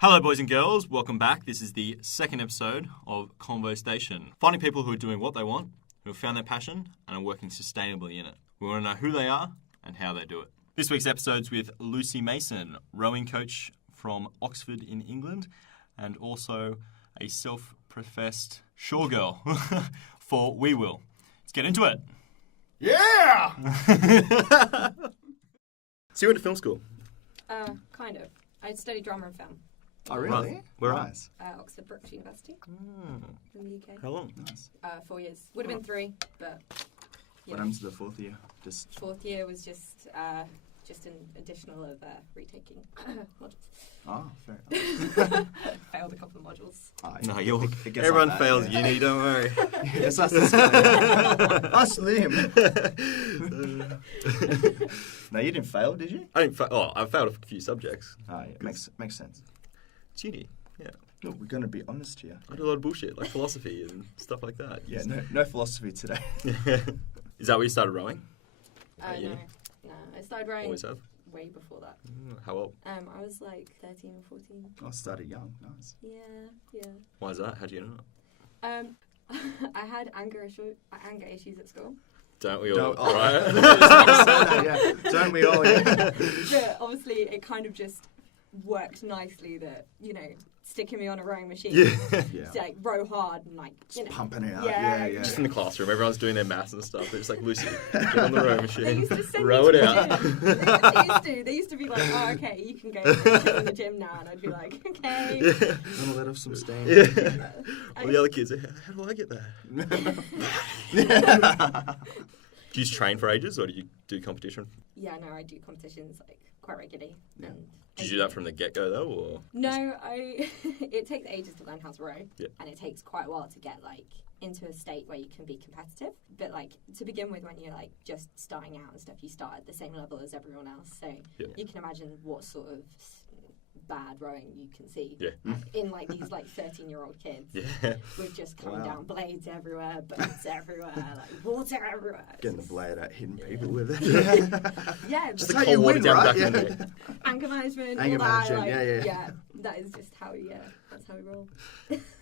Hello, boys and girls. Welcome back. This is the second episode of ConvoStation. Finding people who are doing what they want, who have found their passion, and are working sustainably in it. We want to know who they are and how they do it. This week's episode's with Lucy Mason, rowing coach from Oxford in England, and also a self-professed shore girl for We Will. Let's get into it. Yeah! So you went to film school? Kind of. I studied drama and film. Oh, really? Right. Where nice. Oxford Brookes University in the UK. How long? Nice. 4 years. Would have been 3, but What happens to the fourth year? Just fourth year was just an additional of retaking modules. fair enough. Failed a couple of modules. No, it gets everyone like that, fails yeah. uni, don't worry. It's us this guy. Us Liam. No, you didn't fail, did you? I failed a few subjects. Oh, yeah, makes sense. It's uni, yeah. Look, we're going to be honest here. I do a lot of bullshit, like philosophy and stuff like that. Yeah, no philosophy today. Is that where you started rowing? No, I started rowing Always have? way before that. How old? I was like 13 or 14. I started young. Nice. Yeah. Why is that? How do you know? I had anger issues at school. Don't we all? Oh, Right? yeah. Don't we all? Yeah. But obviously, it kind of just worked nicely that, sticking me on a rowing machine, Yeah. to, row hard and, Just pumping it out. Yeah. Yeah. Just in the classroom, everyone's doing their maths and stuff. They're just like, Lucy, get on the rowing They machine, used to send row me it to out. the gym. They used to be like, oh, okay, you can go to the gym now. And I'd be like, okay. Gonna let off some steam. Yeah. All the other kids are, how do I get there? Do you just train for ages, or do you do competition? Yeah, no, I do competitions, quite regularly. Yeah. Did you do that from the get-go, though, or? No, it takes ages to learn how to row. Yeah. And it takes quite a while to get, into a state where you can be competitive. But, to begin with, when you're, just starting out and stuff, you start at the same level as everyone else. So you can imagine what sort of bad rowing you can see in, these, 13-year-old kids. Yeah. With just coming down blades everywhere, boats everywhere, water everywhere. Getting the blade out, hitting people with it. Yeah. Just the how cold you water win, down right? back in the Yeah. day. Anger management, Anger all that. management, yeah. That is just how, that's how we roll.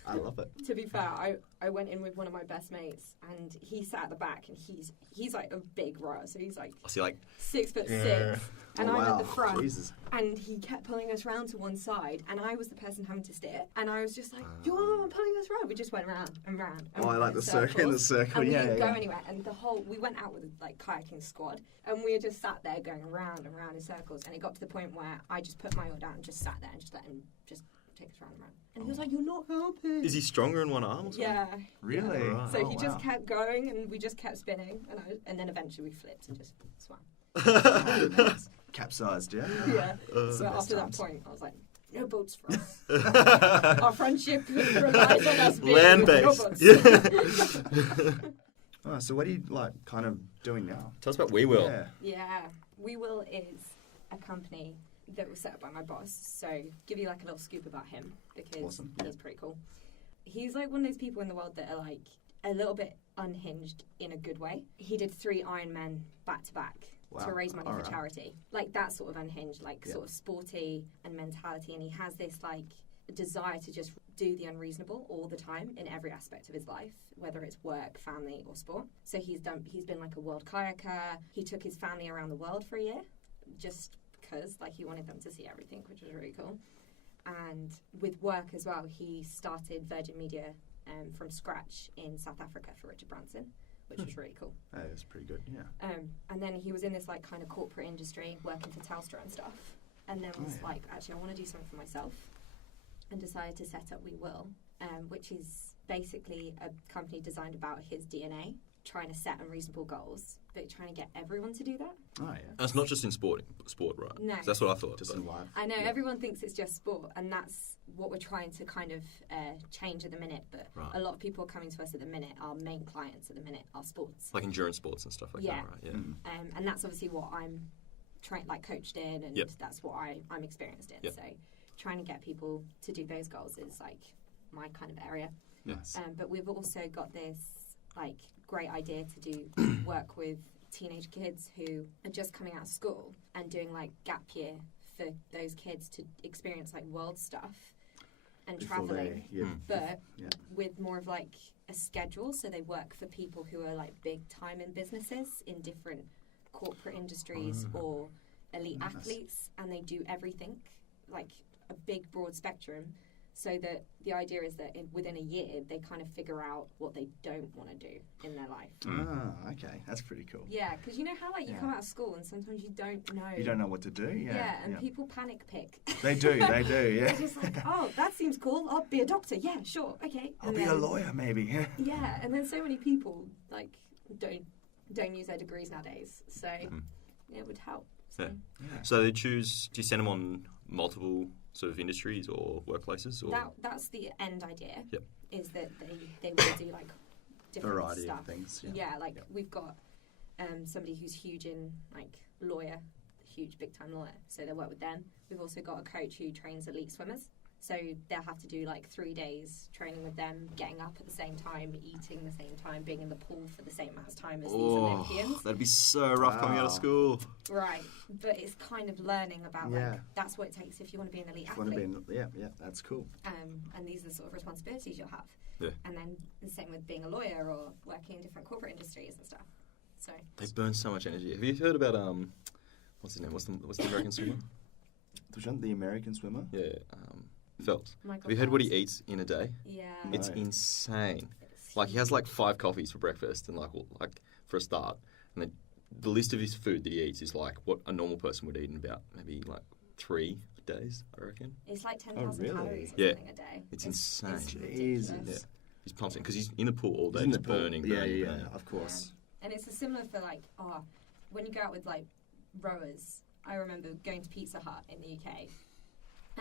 I love it. To be fair, I went in with one of my best mates, and he sat at the back, and he's a big rower, so he's I see, 6'6", and I'm at the front, Jesus. and he kept pulling us round to one side, and I was the person having to steer, and I was just like, you're pulling us round. We just went round and round. And Oh, I round like the circle in the circle. And we Yeah, didn't yeah. go anywhere, and we went out with a kayaking squad, and we just sat there going round and round in circles, and it got to the point where I just put my oar down and just sat there and just let him just take us round and round. And he was like, you're not helping. Is he stronger in one arm or something? Yeah. Really? Right. So Oh, he just wow. kept going, and we just kept spinning, and then eventually we flipped and just swam. Oh, nice. Capsized, yeah? Yeah. It's the So best after that times. point, I was like, no boats for us. Our friendship relies on us being Land-based. no boats. Yeah. Oh, so what are you, kind of doing now? Tell us about We Will. Yeah. Yeah. We Will is a company that was set up by my boss. So give you a little scoop about him, because Awesome. Yeah. he's pretty cool. He's one of those people in the world that are a little bit unhinged in a good way. He did 3 Ironmen back to back to Wow. raise money All for right. charity. That sort of unhinged, Yeah. sort of sporty and mentality. And he has this desire to just do the unreasonable all the time in every aspect of his life, whether it's work, family, or sport. So he's been a world kayaker. He took his family around the world for a year, just because he wanted them to see everything, which was really cool. And with work as well, he started Virgin Media from scratch in South Africa for Richard Branson, which was really cool. That's pretty good, yeah. And then he was in this kind of corporate industry working for Telstra and stuff, and then was actually, I want to do something for myself, and decided to set up We Will, which is basically a company designed about his DNA, trying to set unreasonable goals, but trying to get everyone to do that. Oh, yeah. That's not just in sport, right? No. 'Cause that's what I thought. Just but- in life. I know, Yeah. everyone thinks it's just sport, and that's what we're trying to kind of change at the minute, but Right. a lot of people coming to us at the minute, our main clients at the minute are sports. Like endurance sports and stuff like Yeah. that, right? Yeah. Mm. And that's obviously what I'm coached in, and Yep. that's what I'm experienced in. Yep. So trying to get people to do those goals is my kind of area. Yes. But we've also got this great idea to do work with teenage kids who are just coming out of school and doing gap year for those kids to experience like world stuff and Before traveling, but Yeah. with more of like a schedule. So they work for people who are like big time in businesses in different corporate industries or elite Nice. athletes, and they do everything, like a big broad spectrum. So that the idea is that within a year they kind of figure out what they don't want to do in their life. Ah, okay. That's pretty cool. Yeah, because you know how like you Yeah. come out of school and sometimes you don't know. You don't know what to do. Yeah. and people panic pick. They do. Yeah. It's just like, oh, that seems cool. I'll be a doctor. Yeah, sure, okay. I'll And be a then- lawyer, maybe. Yeah, and then so many people like don't use their degrees nowadays, so it would help. So. Yeah. So they choose. Do you send them on multiple sort of industries or workplaces? Or That's the end idea. Yep. Is that they will do like different Variety stuff. of things. Yeah, like we've got somebody who's huge in like lawyer, huge big time lawyer. So they work with them. We've also got a coach who trains elite swimmers. So they'll have to do like 3 days training with them, getting up at the same time, eating the same time, being in the pool for the same amount of time as these Olympians. That'd be so rough coming out of Wow. school. Right, but it's kind of learning about Yeah. like that's what it takes if you want to be an elite Want to athlete. be yeah, that's cool. And these are the sort of responsibilities you'll have. Yeah. And then the same with being a lawyer or working in different corporate industries and stuff. So They burn so much energy. Have you heard about what's his name? What's the American swimmer? Which one? The American swimmer? Yeah, Phelps. Michael Have you heard what he Phelps. eats in a day? Yeah, It's No. insane. Like he has like 5 coffees for breakfast and like for a start, and then the list of his food that he eats is like what a normal person would eat in about maybe like 3 days, I reckon. it's like 10,000 really? calories or Yeah. something a day. It's insane. It's Jesus. ridiculous. Yeah, he's pumping because he's in the pool all day, He's in just the pool. burning. Yeah, burning. of course. And it's similar for like, when you go out with like rowers, I remember going to Pizza Hut in the UK,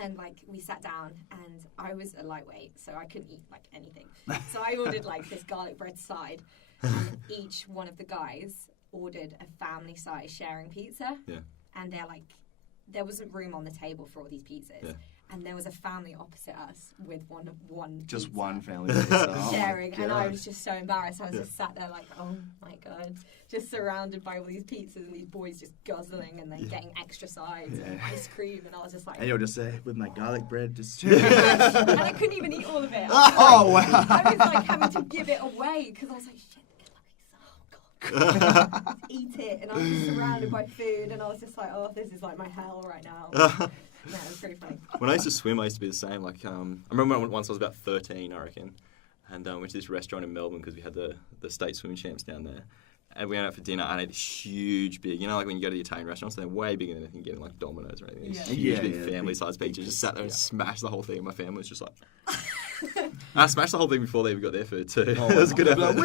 and like we sat down, and I was a lightweight, so I couldn't eat like anything. So I ordered like this garlic bread side, and each one of the guys ordered a family size sharing pizza. Yeah. And they're like, there wasn't room on the table for all these pizzas. Yeah. And there was a family opposite us with one Just pizza one family. Pizza. Oh my sharing, and I God. was just so embarrassed. I was just sat there like, oh my god, just surrounded by all these pizzas and these boys just guzzling and then getting extra sides and ice cream, and I was just like, And you'll just say, with my garlic bread, just... and I couldn't even eat all of it. Oh, wow. I was like having to give it away because I was like, shit, the calories. Oh god, eat it, and I was just surrounded by food, and I was just like, oh, this is like my hell right now. Yeah, it was pretty funny. When I used to swim, I used to be the same. Like, I remember once I was about 13, I reckon, and went to this restaurant in Melbourne because we had the state swimming champs down there. And we went out for dinner, and I ate this huge, big, you know, like when you go to the Italian restaurants, they're way bigger than anything getting like Domino's or anything. These huge, big family-sized pizzas. Just sat there and smashed the whole thing. And my family was just like... I smashed the whole thing before they even got their food too. It was a good effort.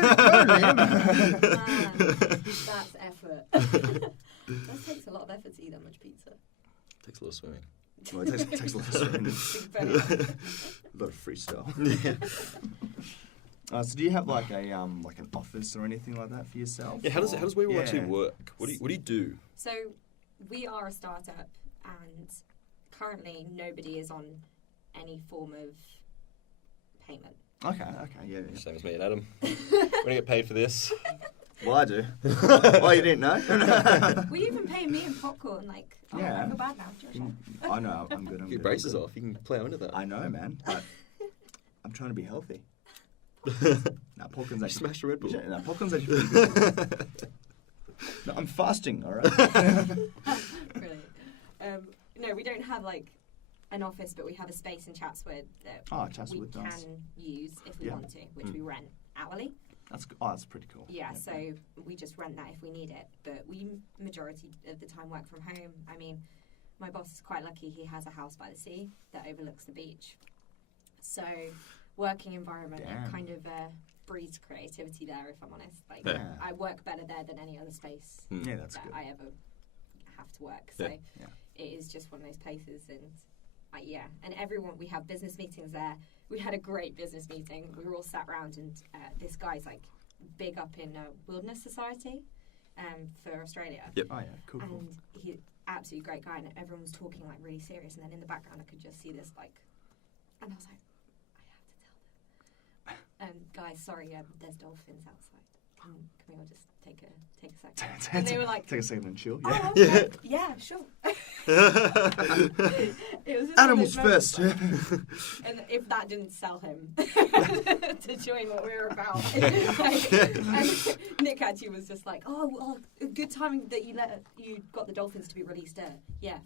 That's effort. That takes a lot of effort to eat that much pizza. Takes a lot of swimming. Well, it takes a lot of swimming. Big belly. A lot of freestyle. So do you have like a like an office or anything like that for yourself? Yeah, how does WeWork actually Yeah. work? What do you do? So we are a startup, and currently nobody is on any form of payment. Okay, yeah. Same as me and Adam. We're gonna get paid for this. Well, I do. Oh, you didn't know? Were you even paying me in popcorn? Like, oh, Yeah. I feel bad now. Joshua. I know, I'm good. Get your braces off. You can play under that. I know, man. But I'm trying to be healthy. Now, popcorn's You actually... smashed a Red Bull. No, popcorn's actually pretty good. No, I'm fasting, all right? Brilliant. No, we don't have like an office, but we have a space in Chatswood that we Chatswood can does. use if we want to, which we rent hourly. That's pretty cool. Yeah, so we just rent that if we need it. But we majority of the time work from home. I mean, my boss is quite lucky. He has a house by the sea that overlooks the beach. So working environment it kind of breeds creativity there, if I'm honest. Like I work better there than any other space Yeah, that's that good. I ever have to work. So it is just one of those places, and and everyone, we have business meetings there. We had a great business meeting. We were all sat around, and this guy's like big up in Wilderness Society for Australia. Yep. Oh, yeah, cool. And he's absolutely great guy, and everyone was talking like really serious, and then in the background I could just see this like, and I was like, I have to tell them. Guys, sorry, there's dolphins outside. can we all just take a second? And they were like, take a second and chill. oh, Yeah. okay. Yeah, sure. It was just Animals one of those first. moments, like, and if that didn't sell him to join what we were about, and Nick actually was just like, "Oh, good timing that you got the dolphins to be released.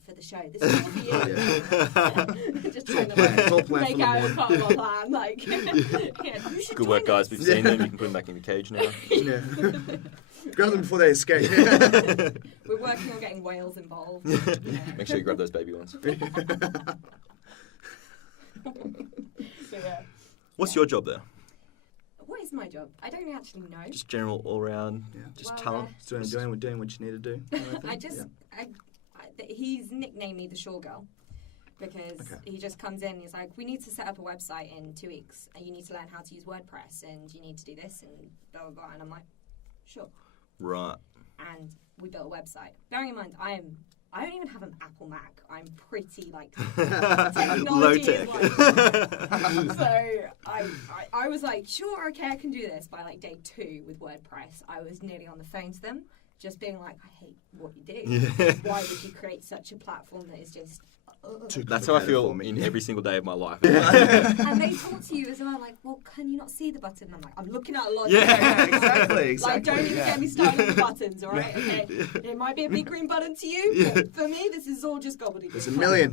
For the show. This is all for you." Just trying to make out a part of our plan. Like, you should Good work, guys. We've seen them. You can put them back in the cage now. Yeah. Grab them before they escape. We're working on getting whales involved. Make sure you grab those baby ones. So, yeah. What's your job there? What is my job? I don't actually know. Just general all-round, Well, talent? Doing what you need to do. He's nicknamed me the Shore Girl because he just comes in and he's like, we need to set up a website in 2 weeks and you need to learn how to use WordPress and you need to do this and blah, blah, blah. And I'm like, sure. Right. And we built a website. Bearing in mind, I don't even have an Apple Mac. I'm pretty Low technology tech. So I was like, sure, okay, I can do this. By day 2 with WordPress, I was nearly on the phone to them, just being like, I hate what you do. Yeah. Why would you create such a platform that is just... That's how I feel in every single day of my life. And they talk to you as well, like, well, can you not see the button? And I'm like, I'm looking at a lot. Yeah, exactly. Don't even get me started with buttons, all right? Okay, it might be a big green button to you, but for me, this is all just gobbledygook. There's a million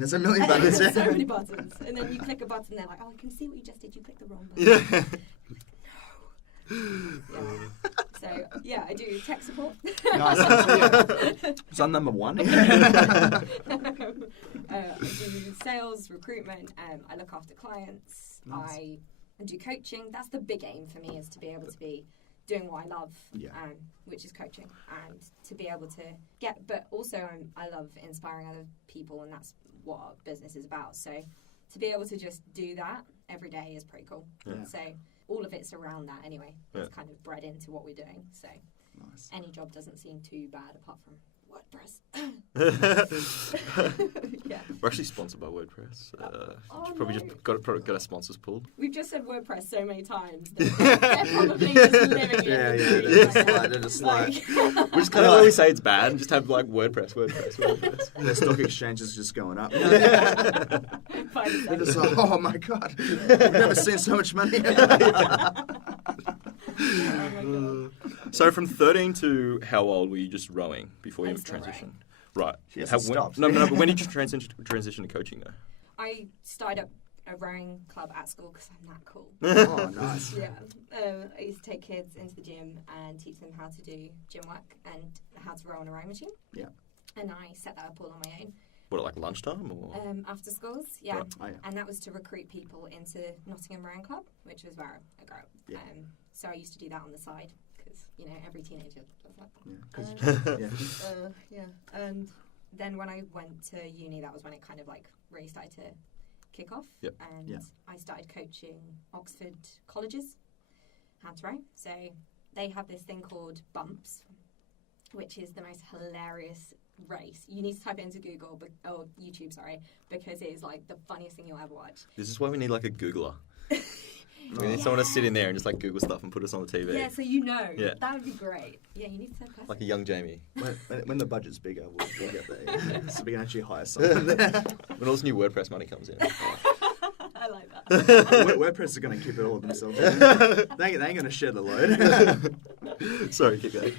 buttons. There's so many buttons, and then you click a button, they're like, oh, I can see what you just did. You clicked the wrong button. So I do tech support. Nice. So I'm number 1. I do sales, recruitment. I look after clients. Nice. I do coaching. That's the big aim for me, is to be able to be doing what I love, which is coaching, and to be able to get. But also, I love inspiring other people, and that's what our business is about. So to be able to just do that every day is pretty cool. Yeah. So all of it's around that anyway. Yeah. It's kind of bred into what we're doing. So Nice. any job doesn't seem too bad apart from WordPress. Yeah. We're actually sponsored by WordPress. No. Just got our sponsors pulled. We've just said WordPress so many times that they're probably just living in the dream. They're just like We just kind of always say it's bad and just have WordPress. their stock exchange is just going up. Fine, They're just like, oh my god, I've never seen so much money. oh my God. So from 13 to how old were you just rowing before you I'm still transitioned? Right. She hasn't stopped. No, but when did you transition to coaching though? I started up a rowing club at school because I'm that cool. Oh, nice. Yeah. I used to take kids into the gym and teach them how to do gym work and how to row on a rowing machine. Yeah. And I set that up all on my own. What, like lunchtime or? After schools, yeah. Right. Oh, yeah. And that was to recruit people into Nottingham Rowing Club, which was where I grew up. Yeah. So I used to do that on the side because, every teenager does Yeah. that. Yeah. And then when I went to uni, that was when it kind of really started to kick off. Yep. And Yeah. I started coaching Oxford colleges how to row. So they have this thing called bumps, which is the most hilarious race. You need to type it into Google or YouTube, because it is the funniest thing you'll ever watch. This is why we need a Googler. We need someone to sit in there and just Google stuff and put us on the TV. Yeah, so Yeah. that would be great. Yeah, you need to type Like a young Jamie. When the budget's bigger, we'll get there. So we can actually hire someone there. When all this new WordPress money comes in. I like that. WordPress are going to keep it all of themselves. They ain't going to share the load. Sorry, keep going.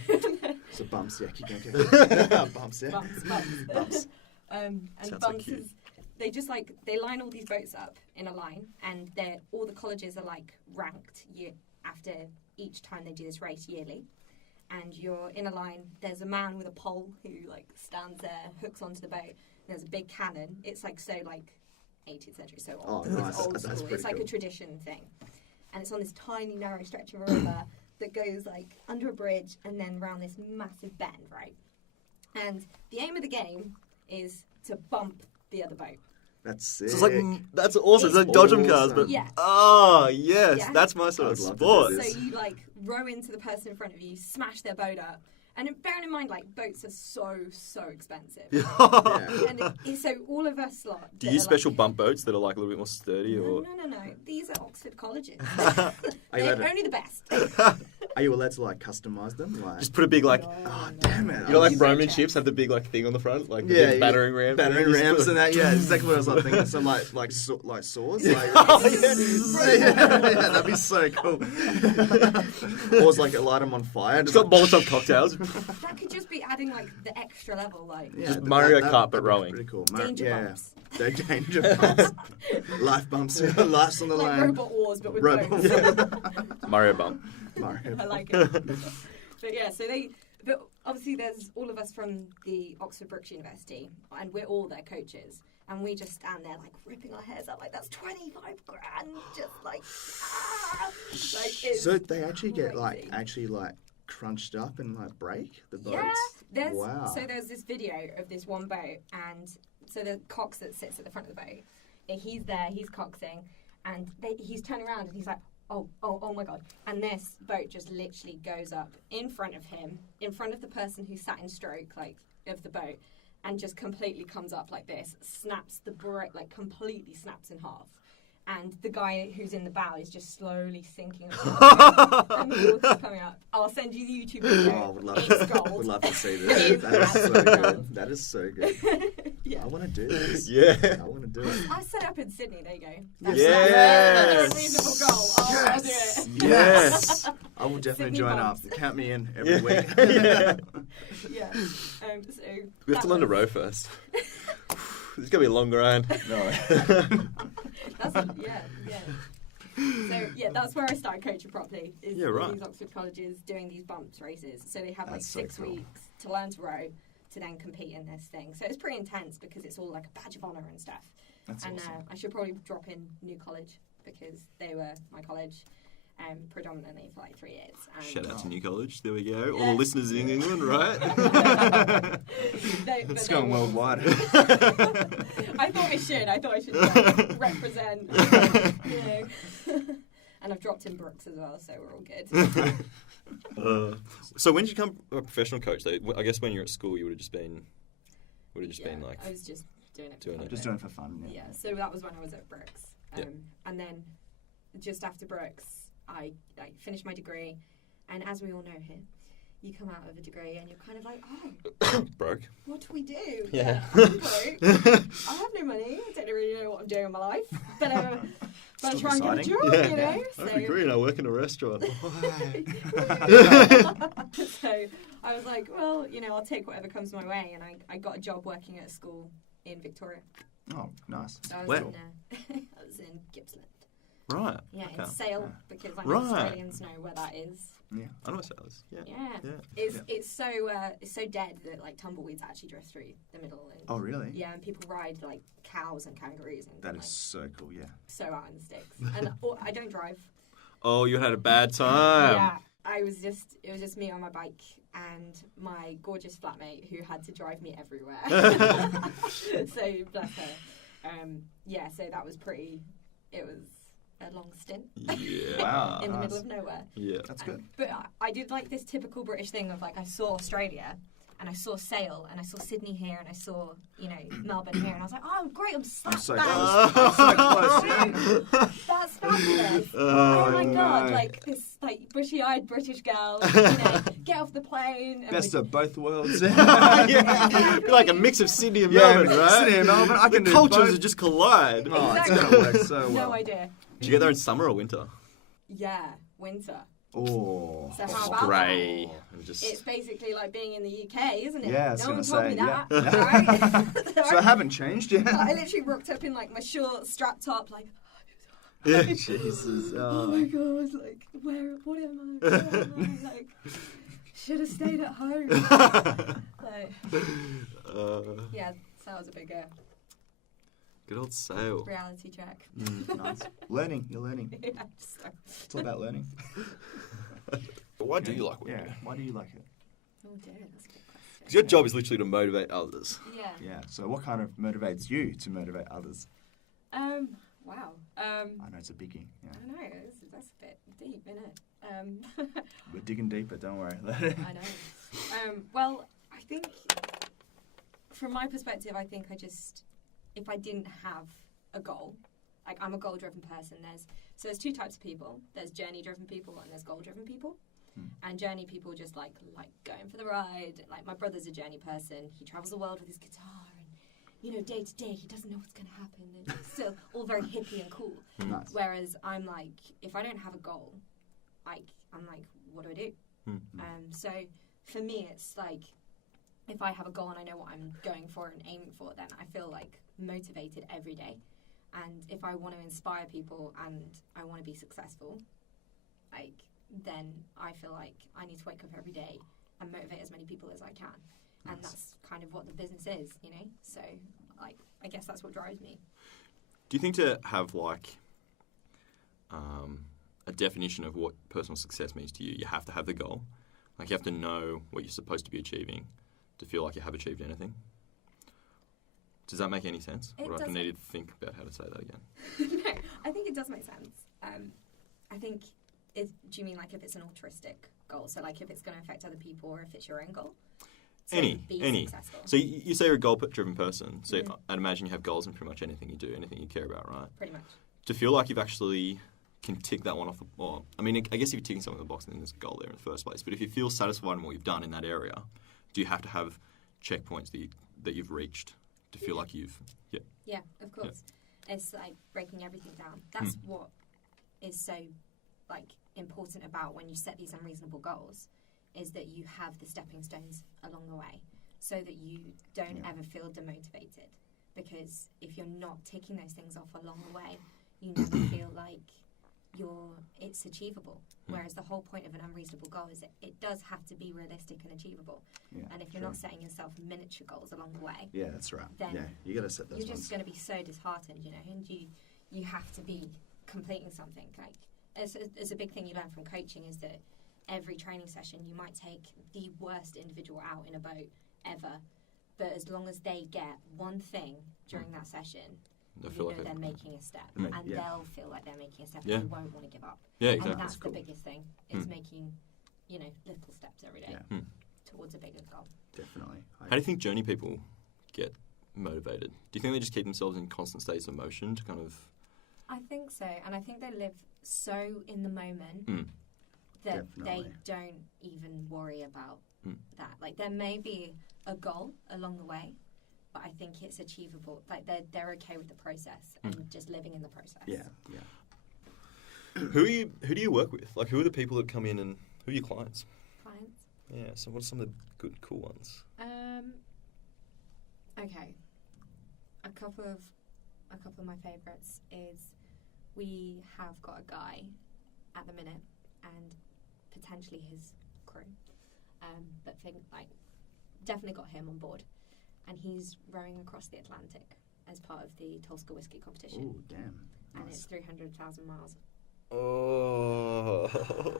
So bumps, yeah, keep going. Bumps, yeah. Bumps. And Sounds so bumps cute. is, they just they line all these boats up in a line, and all the colleges are ranked after each time they do this race yearly. And you're in a line. There's a man with a pole who stands there, hooks onto the boat. And there's a big cannon. It's so 18th century, so old. Oh, nice. It's old That's school. pretty It's cool. a tradition thing, and it's on this tiny narrow stretch of a river that goes under a bridge and then round this massive bend, right? And the aim of the game is to bump the other boat. That's sick. So it's that's awesome. It's It's like dodgem cars, awesome. but Yeah. oh yes, Yeah. that's my sort of I would love to sport. do So this. you row into the person in front of you, smash their boat up, and bearing in mind boats are so expensive. Yeah. And so all of us Do you use special bump boats that are a little bit more sturdy, No. or These are Oxford colleges. Are you They're allowed to- only the best. Are you allowed to like customize them? Like, Just put a big like. oh damn it! You know, like Zero Roman checks. ships have the big like thing on the front, like the yeah, big battering ram. battering Just rams put- and that. Yeah, exactly what I was like thinking. Some like swords. Like, Oh, yeah, that'd be so cool. Or it's like light them on fire. It's got Molotov cocktails. That could just be adding like the extra level, like Yeah, Just but Mario Kart, but that'd be rowing. Pretty cool. danger yeah. bumps. They're danger bumps. Life bumps. Life's on the Like line. Robot Wars, but with Robot boats. Mario bump. Mario. I like it. But yeah, but obviously there's all of us from the Oxford Brookes University, and we're all their coaches. And we just stand there like ripping our hairs out, like that's 25 grand, just like, like it's So they actually get crazy. like crunched up and like break the boats. Yeah, Wow. So there's this video of this one boat, and so the cox that sits at the front of the boat, he's there, he's coxing, and he's turning around and he's like, oh my god, and this boat just literally goes up in front of him, in front of the person who sat in stroke, like, of the boat, and just completely comes up like this, snaps the brake, like completely snaps in half. And the guy who's in the bow is just slowly sinking. And the water's coming up. I'll send you the YouTube video. Oh, would love It's gold. would love to see It this. is That is so absolutely good. gold. That is so good. Yeah. I want to do this. Yeah. I want to do it. I set up in Sydney. There you go. Yes. That's a reasonable goal. I'll do it. Yes. I will definitely Sydney join bumps. up. Count me in every Yeah. week. Yeah. Yeah. So We have to learn to row first. It's gonna be a long grind. No. Yeah. So yeah, that's where I started coaching properly. Is Yeah, right. These Oxford colleges doing these bumps races. So they have like That's so 6 cool. weeks to learn to row, to then compete in this thing. So it's pretty intense because it's all like a badge of honour and stuff. That's And awesome. I should probably drop in New College because they were my college predominantly for like 3 years. And Shout out to New College. There we go. All Yeah. the listeners in England, right? It's going worldwide. I thought I should like, represent, you know. And I've dropped in Brooks as well, so we're all good. So when did you become a professional coach? Though I guess when you were at school, you would have just been like I was just doing it. doing it. Just doing it for fun. Yeah. Yeah, so that was when I was at Brooks. Yeah. And then just after Brooks, I finished my degree. And as we all know here, you come out of a degree and you're kind of like, oh, broke. what do we do? Yeah. I'm broke. I have no money. I don't really know what I'm doing in my life. But Still try and get a deciding. job, you know? I have a degree and I work in a restaurant. So I was like, well, you know, I'll take whatever comes my way. And I got a job working at a school in Victoria. Oh, nice. So I was Where? I was in Gippsland. Right. Yeah, Okay. in Sale, because I know Right. Australians know where that is. Yeah. I know Sal's. Yeah. Yeah. Yeah. It's so dead that like tumbleweeds actually drift through the middle. And, Oh, really? yeah, and people ride like cows and kangaroos and That like, is so cool. Yeah. so out in the sticks. And I don't drive. Oh, you had a bad time. Yeah, it was just me on my bike and my gorgeous flatmate who had to drive me everywhere. So bless her. Yeah, so that was it was a long stint. Yeah. Wow. In the nice. middle of nowhere. Yeah. That's good. But I did like this typical British thing of like I saw Australia and I saw Sale and I saw Sydney here and I saw, you know, Melbourne here and I was like, oh great, I'm slap I'm so bang. close. I'm so close. That's fabulous. Oh, Oh my god, no. like this like bushy-eyed British girl, you know, get off the plane. And Best of both worlds. Yeah. Be like a mix of Sydney and Melbourne, right? Sydney and Melbourne. I can The do cultures both. would just collide. Oh, it's Exactly. gonna work so well. no idea. Did you get there in summer or winter? Yeah, winter. Oh. So how about Grey. And It's just basically like being in the UK, isn't it? Yeah, I was no gonna one told say, me that. yeah. Right? So I haven't changed yet. I literally rocked up in like my shorts, strapped up, like, yeah. Jesus. oh my god, like, what am I? Where am I? Like, should have stayed at home. Like, yeah, so that was a big Good old Sale. reality check. Nice. Learning. You're learning. Yeah, just, It's all about learning. Why do you like what Yeah. you do? Why do you like it? oh dear, that's a good question. 'Cause your job is literally to motivate others. Yeah. Yeah. So what kind of motivates you to motivate others? Wow. I know it's a biggie. Yeah. I don't know, that's a bit deep, isn't it? We're digging deeper. Don't worry. I know. Well, I think, from my perspective, I think if I didn't have a goal, like I'm a goal-driven person. There's 2 types of people. There's journey-driven people and there's goal-driven people. And journey people just like going for the ride. Like my brother's a journey person. He travels the world with his guitar, and you know, day to day he doesn't know what's going to happen, and it's still all very hippie and cool. Nice. Whereas I'm like, if I don't have a goal, I'm like, what do I do? So for me, it's like, if I have a goal and I know what I'm going for and aiming for, then I feel like motivated every day. And if I want to inspire people and I want to be successful, like, then I feel like I need to wake up every day and motivate as many people as I can. And that's kind of what the business is, you know? So, like, I guess that's what drives me. Do you think to have, like, a definition of what personal success means to you, you have to have the goal? Like, you have to know what you're supposed to be achieving to feel like you have achieved anything? Does that make any sense? Or do I need to think about how to say that again? No, I think it does make sense. I think, do you mean like if it's an altruistic goal? So like if it's going to affect other people, or if it's your own goal? So any. Successful. So you say you're a goal-driven person. So I'd imagine you have goals in pretty much anything you do, anything you care about, right? Pretty much. To feel like you've actually can tick that one off. I mean, I guess if you're ticking something in the box, then there's a goal there in the first place. But if you feel satisfied in what you've done in that area, do you have to have checkpoints that you've reached to feel like you've... Yeah, of course. Yeah. It's like breaking everything down. That's what is so like important about when you set these unreasonable goals, is that you have the stepping stones along the way so that you don't ever feel demotivated. Because if you're not ticking those things off along the way, you never feel like it's achievable. Whereas the whole point of an unreasonable goal is it does have to be realistic and achievable. Yeah, and if you're not setting yourself miniature goals along the way, that's right. Then you got to set those. You're just going to be so disheartened, you know, and you have to be completing something. Like it's a big thing you learn from coaching, is that every training session you might take the worst individual out in a boat ever, but as long as they get one thing during that session, they're making a step, and they'll feel like they're making a step, and they won't want to give up. Yeah, exactly. And that's the biggest thing, is making, you know, little steps every day towards a bigger goal. Definitely. How do you think journey people get motivated? Do you think they just keep themselves in constant states of motion to kind of... I think so, and I think they live so in the moment that they don't even worry about that. Like, there may be a goal along the way, but I think it's achievable. Like, they're okay with the process and just living in the process. Yeah. Who do you work with? Like, who are the people that come in, and who are your clients? Clients? Yeah, so what are some of the good, cool ones? Okay. A couple of my favourites is, we have got a guy at the minute, and potentially his crew, but definitely got him on board. And he's rowing across the Atlantic as part of the Tulska Whiskey competition. Oh, damn. And it's 300,000 miles. Oh.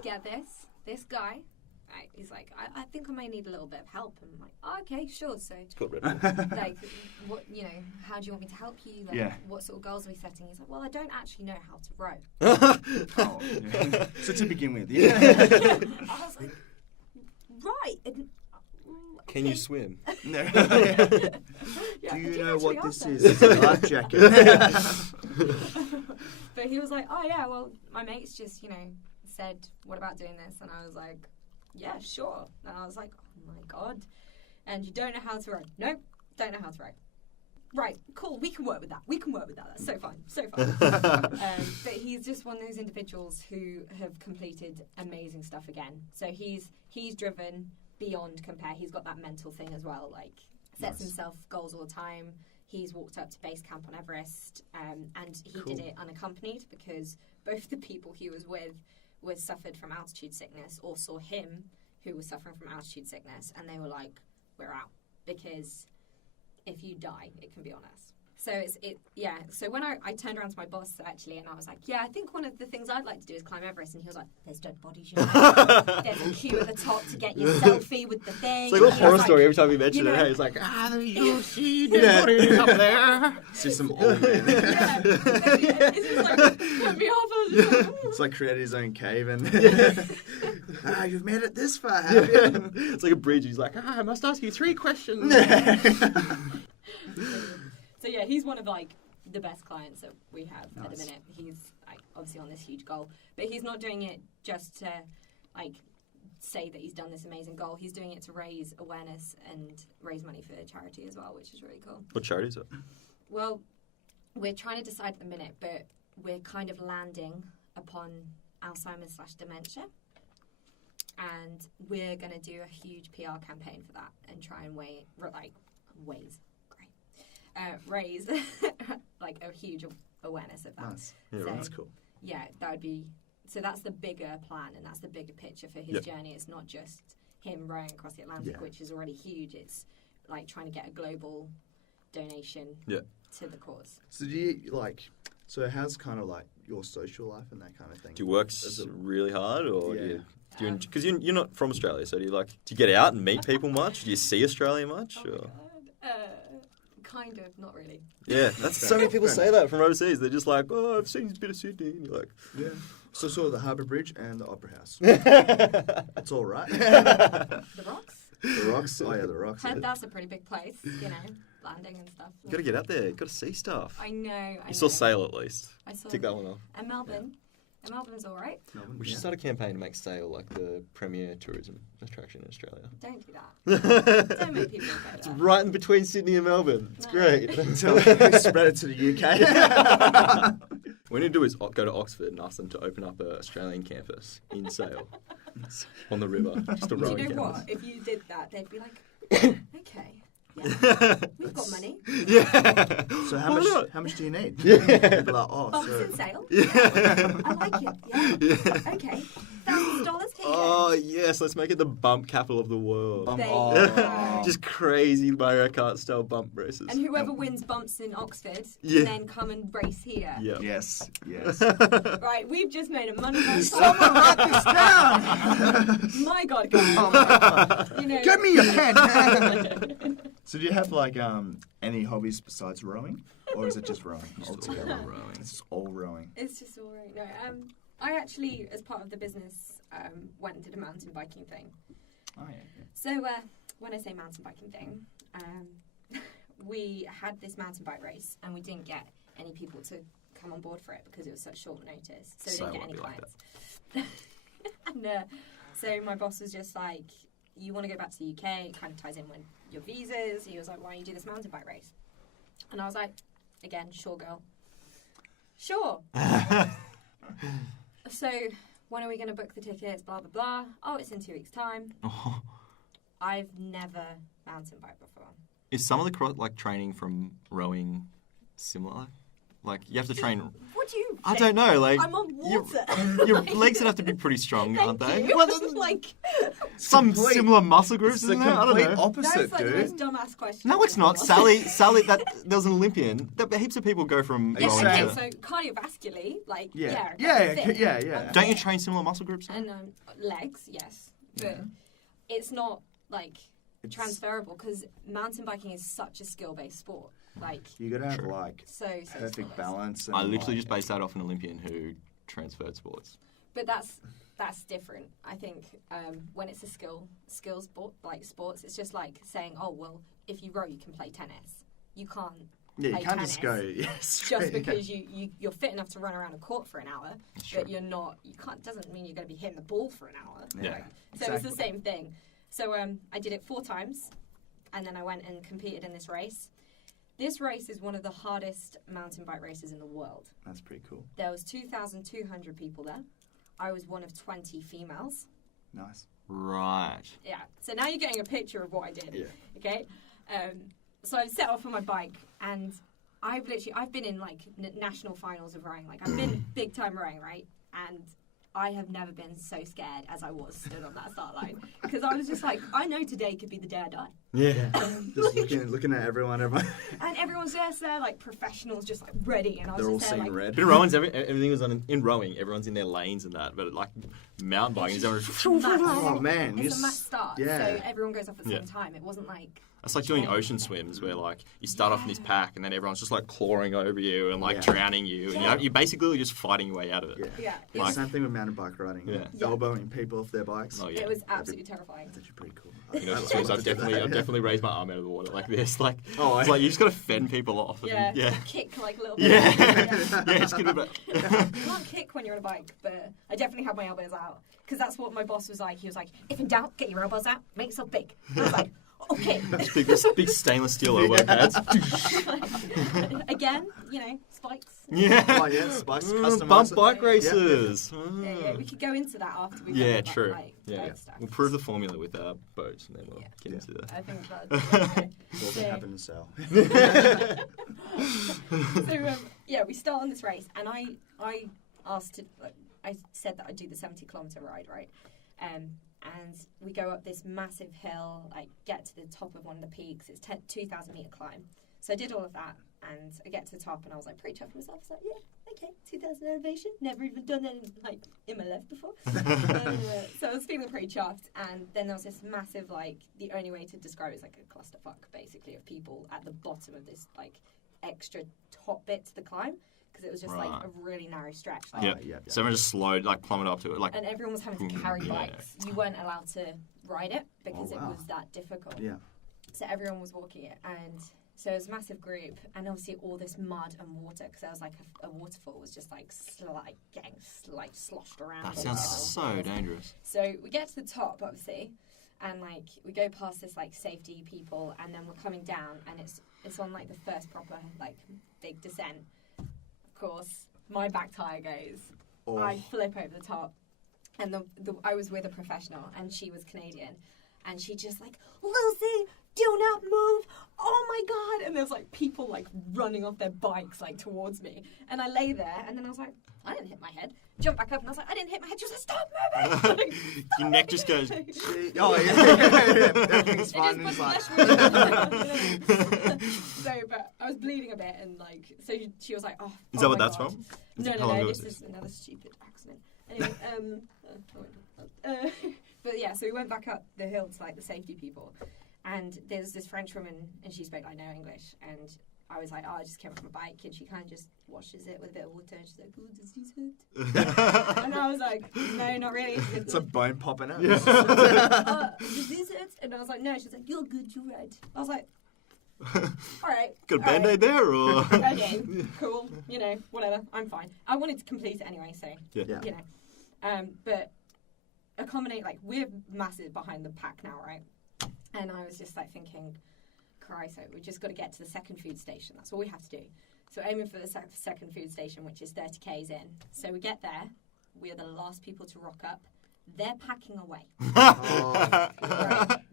Get this? This guy, he's like, I think I may need a little bit of help. And I'm like, oh, okay, sure. So, it's called Red Bull. like, what, you know, how do you want me to help you? Like, what sort of goals are we setting? He's like, well, I don't actually know how to row. So to begin with, I was like, right. Can you swim? No. Do you know what this is? It's a life jacket. But he was like, oh yeah, well, my mates just, you know, said, what about doing this? And I was like, yeah, sure. And I was like, oh my God. And you don't know how to row? Nope, don't know how to row. Right, cool, we can work with that. That's so fun. But he's just one of those individuals who have completed amazing stuff again. So he's driven beyond compare. He's got that mental thing as well, like sets himself goals all the time. He's walked up to base camp on Everest, and he did it unaccompanied, because both the people he was with suffered from altitude sickness, or saw him who was suffering from altitude sickness, and they were like, we're out, because if you die, it can be on us. So So when I turned around to my boss actually, and I was like, yeah, I think one of the things I'd like to do is climb Everest. And he was like, there's dead bodies, you know. There's a queue at the top to get your selfie with the thing. It's like a horror story every time you mention it. Hey, it's like, you see dead bodies up there. It's just some old man. It's just like, put me off. It's like created his own cave, and you've made it this far, have you? It's like a bridge. He's like, I must ask you 3 questions. So yeah, he's one of like the best clients that we have at the minute. He's like obviously on this huge goal, but he's not doing it just to like say that he's done this amazing goal. He's doing it to raise awareness and raise money for charity as well, which is really cool. What charity is it? Well, we're trying to decide at the minute, but we're kind of landing upon Alzheimer's/dementia. And we're going to do a huge PR campaign for that and try and raise like a huge awareness of that. Nice. Yeah, So, That's cool. Yeah, that would be... So that's the bigger plan and that's the bigger picture for his journey. It's not just him rowing across the Atlantic, which is already huge. It's like trying to get a global donation to the cause. So do you so how's kind of like your social life and that kind of thing? Do you work really hard, or because you're not from Australia, so do you get out and meet people much? Do you see Australia much? Oh my God. Kind of, not really. Yeah, that's so many people say that from overseas. They're just like, oh, I've seen a bit of Sydney, and you're like, yeah. So saw the Harbour Bridge and the Opera House. That's all right. The Rocks? The Rocks? Oh yeah, the Rocks. That's a pretty big place, landing and stuff. you got to get out there. You got to see stuff. I know. You saw Sail at least. I saw Tick that one off. And Melbourne. And Melbourne's all right. We should start a campaign to make Sail like the premier tourism attraction in Australia. Don't do that. Don't make people go It's there. right in between Sydney and Melbourne. It's great. Until we spread it to the UK. What we need to do is go to Oxford and ask them to open up an Australian campus in Sail on the river. Just a Do rowing you know campus. what? If you did that, they'd be like, okay, yeah, we've got money. Yeah. So Why how much do you need? Yeah. They'd be like, Box in sale. Yeah. I like it. Yeah. Okay. $1,000 here. Oh, yes. Let's make it the bump capital of the world. Bump. There you Oh. go. Just crazy Mario Kart style bump races. And whoever wins bumps in Oxford Yeah. can then come and race here. Yeah. Yes. Right, we've just made a money run. Someone write this down. My God, guys. Oh my God. You know, Give me your pen. So do you have any hobbies besides rowing, or is it just rowing? Altogether? rowing. It's just all rowing. It's just all right. No, I actually, as part of the business, went and did a mountain biking thing. Oh yeah. So when I say mountain biking thing, we had this mountain bike race and we didn't get any people to come on board for it because it was such short notice. So we So didn't get won't any be like clients. And so my boss was just like, you want to go back to the UK, it kind of ties in with your visas. He was like, why don't you do this mountain bike race? And I was like, again, sure, girl. Sure. So when are we going to book the tickets, blah, blah, blah. Oh, it's in 2 weeks' time. I've never mountain biked before. Is some of the training from rowing similar? Like, you have to train... What do you I think? don't know, like... I'm on water. Your legs would have to be pretty strong, aren't they? You. Well, Like, some similar muscle groups, It's the isn't there? I complete don't know. opposite, that's like the dude. most dumbass question. No, it's not. Sally, there was an Olympian. Heaps of people go from Are you rowing Okay, saying- to... so cardiovascularly, like, Yeah. fit. Yeah. Don't you train similar muscle groups? And legs, yes. But it's not, like, transferable because mountain biking is such a skill-based sport. Like, You gotta have True. so perfect skill-based. balance. And I literally just based that off an Olympian who transferred sports. But that's different. I think when it's a skill sport, like sports, it's just like saying, oh, well, if you row, you can play tennis. You can't Yeah, you play can't just go. tennis Yes. just because you're fit enough to run around a court for an hour, That's true. but you're not. You can't. Doesn't mean you're going to be hitting the ball for an hour. Yeah. Like, so it's the Exactly. same thing. So I did it 4 times, and then I went and competed in this race. This race is one of the hardest mountain bike races in the world. That's pretty cool. There was 2,200 people there. I was one of 20 females. Nice. Right. Yeah. So now you're getting a picture of what I did. Yeah. Okay. So I set off on my bike, and I've been in like national finals of rowing. Like I've been big time rowing, right? And I have never been so scared as I was stood on that start line because I was just like, I know today could be the day I die. Yeah. Just looking at everyone. And everyone's just there, like professionals, just like ready. And I was They're all just there, seeing like, red. But in rowing, everything was in rowing. Everyone's in their lanes and that. But like mountain biking, is Oh man, It's a mass start, Yeah. so everyone goes off at the Yeah. same time. It wasn't like it's like doing ocean swims where like you start off in this pack and then everyone's just like clawing over you and like drowning you. And you're basically just fighting your way out of it. Yeah. yeah. It's the same thing with mountain bike riding. Yeah. Elbowing people off their bikes. Oh, yeah. It was absolutely terrifying. That's actually pretty cool. You know, it's I've definitely raised my arm out of the water like this. Like, Oh, it's like you just got to fend people off. And, Yeah, yeah. kick like a little bit. Yeah. Yeah, it's good about. You can't kick when you're on a bike, but I definitely had my elbows out because that's what my boss was like. He was like, "If in doubt, get your elbows out, make yourself big." I was like, "Okay." Big stainless steel elbow pads. Again, you know, spikes. Yeah. Oh, yeah, Spice customizer. Bump bike races. Yeah, we could go into that after we. Yeah, go true. Like, Yeah, boat stuff. we'll prove the formula with boats, and then we'll Yeah. get into the. I think that's What would happen to Sal? So yeah, we start on this race, and I asked to. I said that I'd do the 70-kilometer ride, right? And we go up this massive hill, like get to the top of one of the peaks. It's 2,000 meter climb. So I did all of that, and I get to the top, and I was like pretty chuffed with myself. I was like, yeah, okay, 2,000 elevation. Never even done that in my life before. So I was feeling pretty chuffed, and then there was this massive, like, the only way to describe it is like a clusterfuck, basically, of people at the bottom of this like extra top bit to the climb. Because it was just like a really narrow stretch. Like, Yeah. So everyone just slowed, like plummeted up to it, like. and everyone was having to carry bikes. You weren't allowed to ride it because it was that difficult. Yeah. So everyone was walking it, and so it was a massive group, and obviously all this mud and water because there was like a waterfall was just like getting sloshed around. That sounds so dangerous. So we get to the top, obviously, and like we go past this like safety people, and then we're coming down, and it's on like the first proper like big descent. Of course, my back tire goes. Oh. I flip over the top, and I was with a professional, and she was Canadian, and she just like, Lucy, do not move! Oh my god! And there was like people like running off their bikes like towards me, and I lay there, and then I was like, I didn't hit my head. Jump back up, and I was like, I didn't hit my head. She was like, stop moving! Like, stop Your neck just goes. Oh, yeah. Everything's fine. It And just it's like, so, but I was bleeding a bit, and like, so she was like, "Oh." Is that what my that's God. from? No. This is another stupid accident. Anyway, but yeah, so we went back up the hill to like the safety people, and there's this French woman, and she spoke like no English, and I was like, I just came off my bike, and she kind of just washes it with a bit of water, and she's like, oh, does this hurt? And I was like, no, not really. it's a bone popping out. Does this hurt? And I was like, no. She's like, you're good, you're right. I was like, all right. Got a band-aid there, or? Okay, cool. You know, whatever. I'm fine. I wanted to complete it anyway, so Yeah. you know. But accommodate, like, we're massive behind the pack now, right? And I was just like thinking, Christ, we just got to get to the second food station. That's all we have to do. So aiming for the second food station, which is 30 k's in. So we get there. We are the last people to rock up. They're packing away. Right.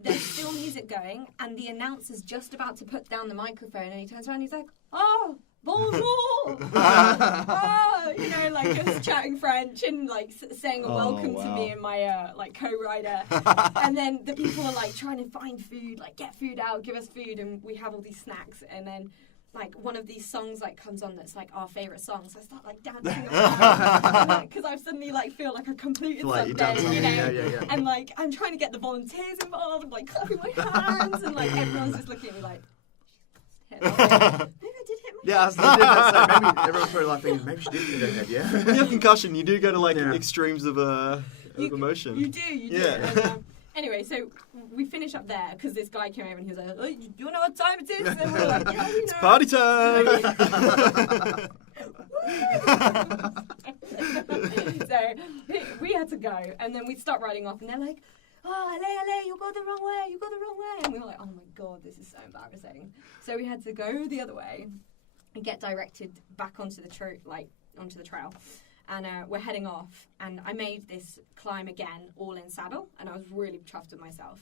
There's still music going, and the announcer's just about to put down the microphone, and he turns around and he's like, oh, bonjour! Oh, you know, like just chatting French and like saying a welcome to me and my like co-rider. And then the people are like trying to find food, like get food out, give us food, and we have all these snacks, and then like one of these songs like comes on that's like our favourite song, so I start like dancing around because I suddenly like feel like I completed Like something, you know. Yeah. And like I'm trying to get the volunteers involved, I'm like clapping my hands, and like everyone's just looking at me like, maybe I did hit my Yeah, I was thinking that. So maybe everyone's probably like thinking, maybe she did hit her head, yeah? When you have concussion, you do go to like Yeah. extremes of emotion. You do. Yeah. And, anyway, so we finish up there because this guy came over and he was like, oh, do you know what time it is? And we were like, yeah, we know. It's party time! So we had to go, and then we start riding off, and they're like, oh, allez, you go the wrong way, and we were like, oh my god, this is so embarrassing. So we had to go the other way and get directed back onto the trail, and we're heading off, and I made this climb again, all in saddle, and I was really chuffed with myself,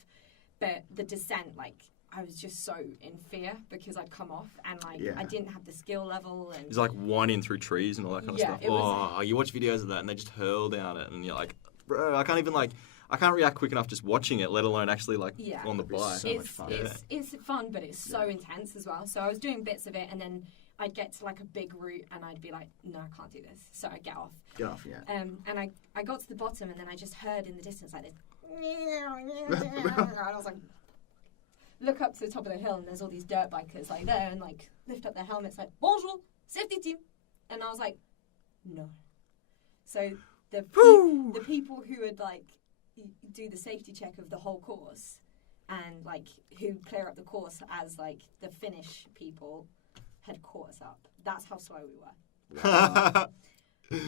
but the descent, like, I was just so in fear because I'd come off and like I didn't have the skill level, and It's like winding through trees and all that kind of stuff. it was- You watch videos of that and they just hurl down it, and you're like, bro, I can't react quick enough just watching it, let alone actually like on the bike. So much fun. It's fun, but it's so intense as well. So I was doing bits of it, and then I'd get to like a big route, and I'd be like, no, I can't do this. So I'd get off. Yeah. And I got to the bottom, and then I just heard in the distance like this, and I was like, look up to the top of the hill, and there's all these dirt bikers like there, and like lift up their helmets like, bonjour, safety team, and I was like, no. So the people who would like do the safety check of the whole course and like who clear up the course as like the Finnish people had caught us up. That's how slow we were. Wow.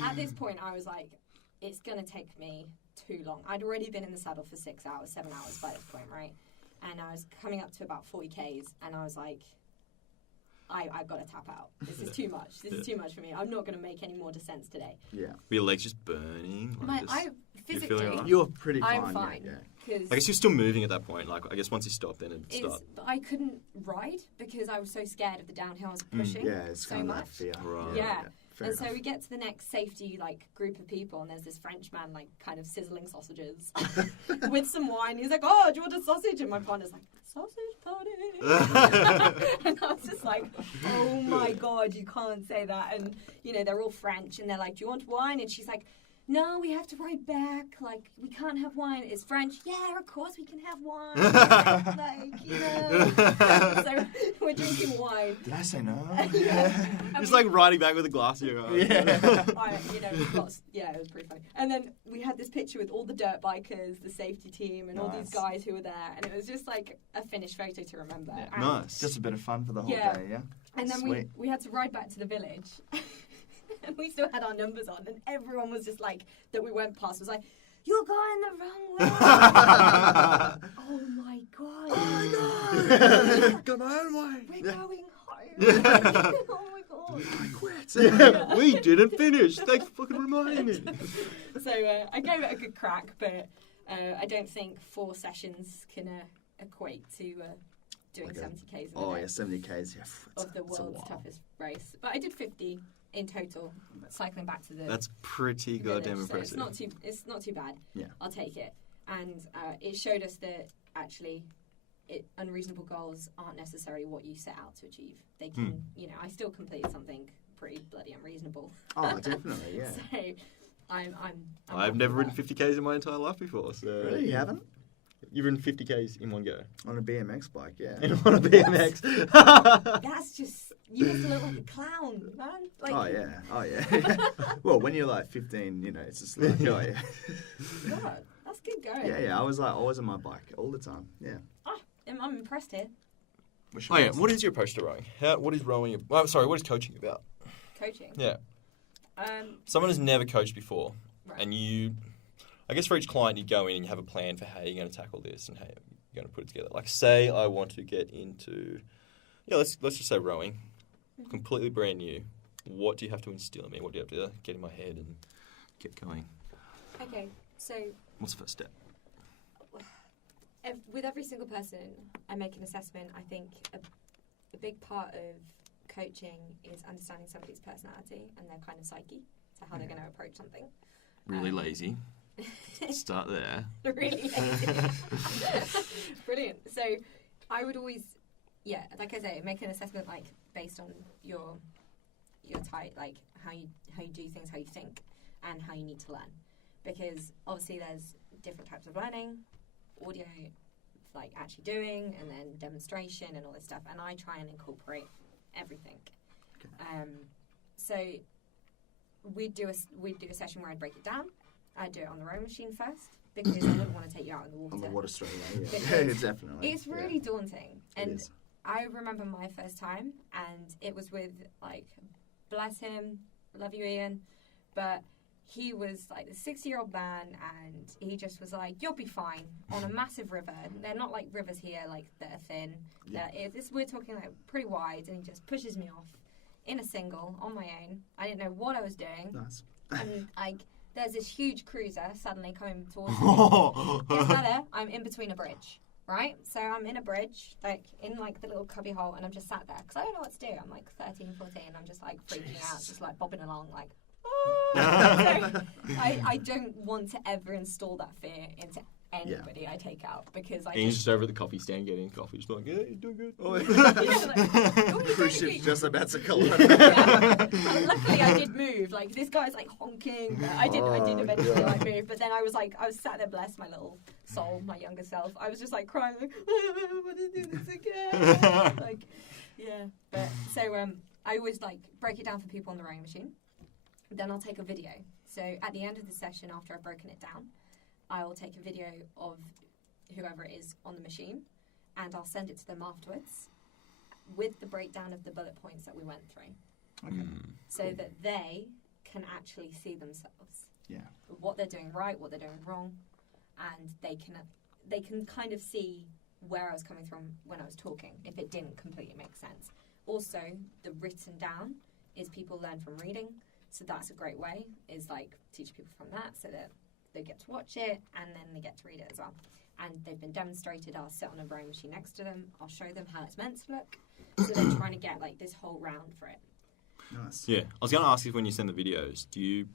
At this point, I was like, it's going to take me too long. I'd already been in the saddle for 6 hours, 7 hours by this point, right? And I was coming up to about 40 Ks, and I was like, I've got to tap out. This is too much. This is too much for me. I'm not going to make any more descents today. Yeah. Were your legs just burning? Like I feeling physically, all right? You're pretty fine. I'm fine. Yeah. Because I guess you're still moving at that point. Like, I guess once you stop, then it'd start. I couldn't ride because I was so scared of the downhill I was pushing Yeah, it's so kind of much. that fear. Right. Yeah. Fair And so enough. we get to the next safety like group of people, and there's this French man like kind of sizzling sausages with some wine. He's like, "Oh, do you want a sausage?" And my partner's like, "Sausage party." And I was just like, "Oh my god, you can't say that." And you know they're all French, and they're like, "Do you want wine?" And she's like, "No, we have to ride back. Like, we can't have wine. It's French." "Yeah, of course we can have wine." Like, you know. So we're drinking wine. Did I say no? Just like riding back with a glass of your eye. Yeah, it was pretty funny. And then we had this picture with all the dirt bikers, the safety team, and all these Nice. guys who were there. And it was just like a finished photo to remember. Yeah. And, Nice. Just a bit of fun for the whole Yeah. day, yeah? and then Sweet. we had to ride back to the village. And we still had our numbers on, and everyone was just like, that we went past, was like, "You're going the wrong way." Oh my god. Oh no! Go my own way! We're going home. Oh my god. I quit! Yeah, we didn't finish. Thanks for fucking reminding me. So I gave it a good crack, but I don't think 4 sessions can equate to doing Like 70 Ks in Oh, a day yeah, 70 Ks. Yeah, of the that's a world's while. toughest race. But I did 50 in total, cycling back to the That's pretty village, goddamn so impressive. it's not too bad. Yeah. I'll take it. And it showed us that actually unreasonable goals aren't necessarily what you set out to achieve. They can, you know, I still completed something pretty bloody unreasonable. Oh, definitely, yeah. So I'm I've happy never with ridden 50 Ks in my entire life before. So Really, you haven't? You've ridden 50 Ks in one go. On a BMX bike, yeah. On a BMX. that. That's just, you must look like a clown, man. Like, Oh, yeah. Well, when you're like 15, you know, it's just like, oh, yeah. God, that's good going. Yeah, I was like always on my bike all the time, yeah. I'm impressed here. Oh yeah, what is your approach to rowing? What is rowing? Well, sorry, what is coaching about? Coaching. Yeah, Um, someone has never coached before, right. and you, I guess for each client you go in and you have a plan for how you're going to tackle this and how you're going to put it together. Like, say I want to get into, let's just say rowing, completely brand new. What do you have to instill in me? What do you have to get in my head and get going? Okay, so What's the first step? with every single person, I make an assessment. I think a big part of coaching is understanding somebody's personality and their kind of psyche, so how they're going to approach something. Really lazy. Start there. Really brilliant. So I would always, like I say, make an assessment like based on your type, like how you do things, how you think, and how you need to learn. Because obviously there's different types of learning, audio, like actually doing, and then demonstration and all this stuff. And I try and incorporate everything. Okay. So we'd do a session where I'd break it down. I'd do it on the rowing machine first because I wouldn't want to take you out in the water. On the water straight away, yeah. Because Definitely. It's really daunting. And It is. I remember my first time, and it was with, like, bless him, love you, Ian, but he was like a 60-year-old man, and he just was like, "You'll be fine," on a massive river. They're not like rivers here, like, that are thin. Yeah. We're talking like pretty wide, and he just pushes me off in a single on my own. I didn't know what I was doing. Nice. And like, there's this huge cruiser suddenly coming towards me. Gets better. I'm in between a bridge, right? So I'm in a bridge, like in like the little cubby hole, and I'm just sat there because I don't know what to do. I'm like 13, 14. I'm just like freaking out, just like bobbing along, like. So I don't want to ever install that fear into anybody I take out because I Ian's just. just over at the coffee stand getting coffee, just like, yeah, you're doing good. Oh, Cruise ship's just about to collapse. Luckily, I did move. Like, this guy's like honking. But I did eventually like move. But then I was sat there, bless my little soul, my younger self. I was just like crying, like, I want to do this again. Like, yeah. But so I always like break it down for people on the rowing machine. Then I'll take a video. So at the end of the session, after I've broken it down, I will take a video of whoever it is on the machine, and I'll send it to them afterwards with the breakdown of the bullet points that we went through. Okay. So that they can actually see themselves. Yeah. What they're doing right, what they're doing wrong, and they can kind of see where I was coming from when I was talking, if it didn't completely make sense. Also, the written down is people learn from reading, so that's a great way, is like teach people from that so that they get to watch it and then they get to read it as well. And they've been demonstrated. I'll sit on a rowing machine next to them. I'll show them how it's meant to look. So they're trying to get like this whole round for it. Nice. Yeah, I was going to ask if when you send the videos, do you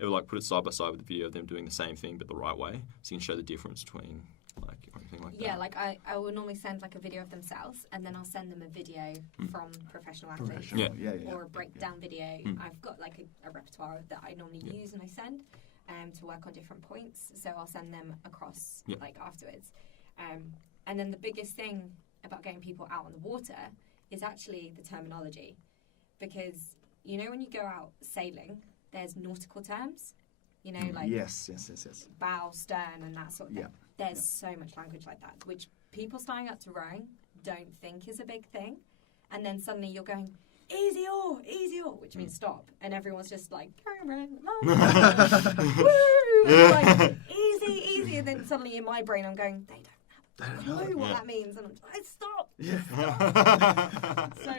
ever like put it side by side with the video of them doing the same thing but the right way, so you can show the difference between like or anything like that? Yeah, like I will normally send like a video of themselves, and then I'll send them a video from professional athletes or a breakdown video. I've got like a repertoire that I normally use and I send to work on different points. So I'll send them across like afterwards. And then the biggest thing about getting people out on the water is actually the terminology. Because, you know, when you go out sailing, there's nautical terms, you know, like yes. bow, stern, and that sort of thing. Yeah. There's so much language like that, which people starting up to rowing don't think is a big thing. And then suddenly you're going, easy oar, which means stop. And everyone's just like, woo! Like, easy. And then suddenly in my brain I'm going, they don't have a clue what that means. And I'm like, stop! Yeah. So,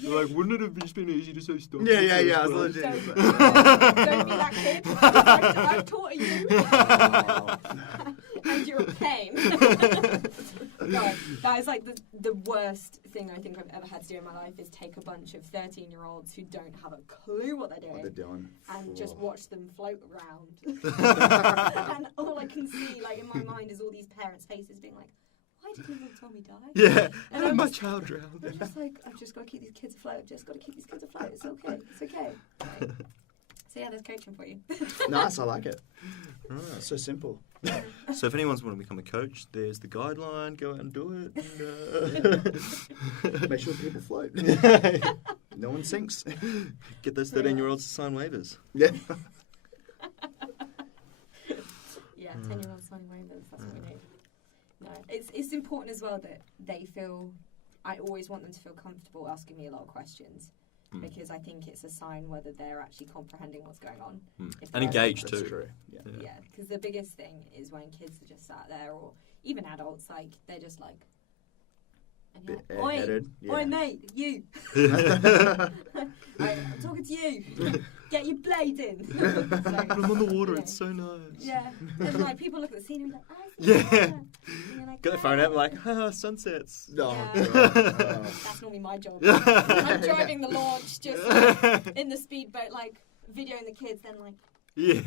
You're like, wouldn't it have just been easy to say stop? Yeah. I was legit. don't be that kid. I've taught you. And you're a pain. No, that is like the worst thing I think I've ever had to do in my life is take a bunch of 13-year-olds who don't have a clue what they're doing. And just watch them float around. And all I can see, like, in my mind is all these parents' faces being like, why did little Tommy die? Yeah, and my child drowned. I'm just like, I've just got to keep these kids afloat. It's okay. Right. So yeah, there's coaching for you. Nice, I like it. Right. So simple. So if anyone's want to become a coach, there's the guideline. Go out and do it. And, Make sure people float. No one sinks. Get those 13-year-olds to sign waivers. Yeah. Yeah, 10-year-olds signing waivers. That's what we need. No, it's important as well that they feel. I always want them to feel comfortable asking me a lot of questions. Because I think it's a sign whether they're actually comprehending what's going on. And engaged too. That's true. Yeah, because the biggest thing is when kids are just sat there, or even adults, like, they're just like, Oi, mate, you. I'm talking to you. Get your blade in. So, Put them on the water, it's so nice. Yeah, and like people look at the scenery and like, Get their phone out and like, sunsets. No. That's normally my job. I'm driving the launch, just like, in the speedboat, like videoing the kids, then like. Yeah.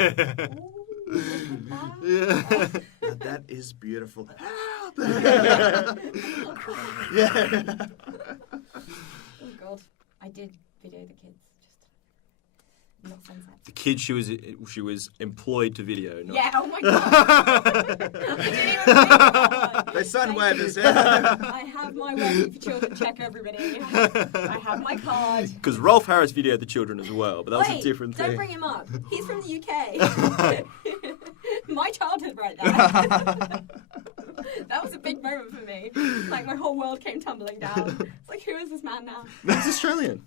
Yeah. Now that is beautiful. Yeah. Oh God, I did video the kids. Just not sunset. The kid she was employed to video. Not... Yeah. Oh my God. I didn't even think about that. They signed waivers. I have my working for children check, everybody. I have my card. Because Rolf Harris videoed the children as well, but that was a different thing. Don't bring him up. He's from the UK. My childhood right there. That was a big moment for me. Like, my whole world came tumbling down. It's like, who is this man now? He's Australian.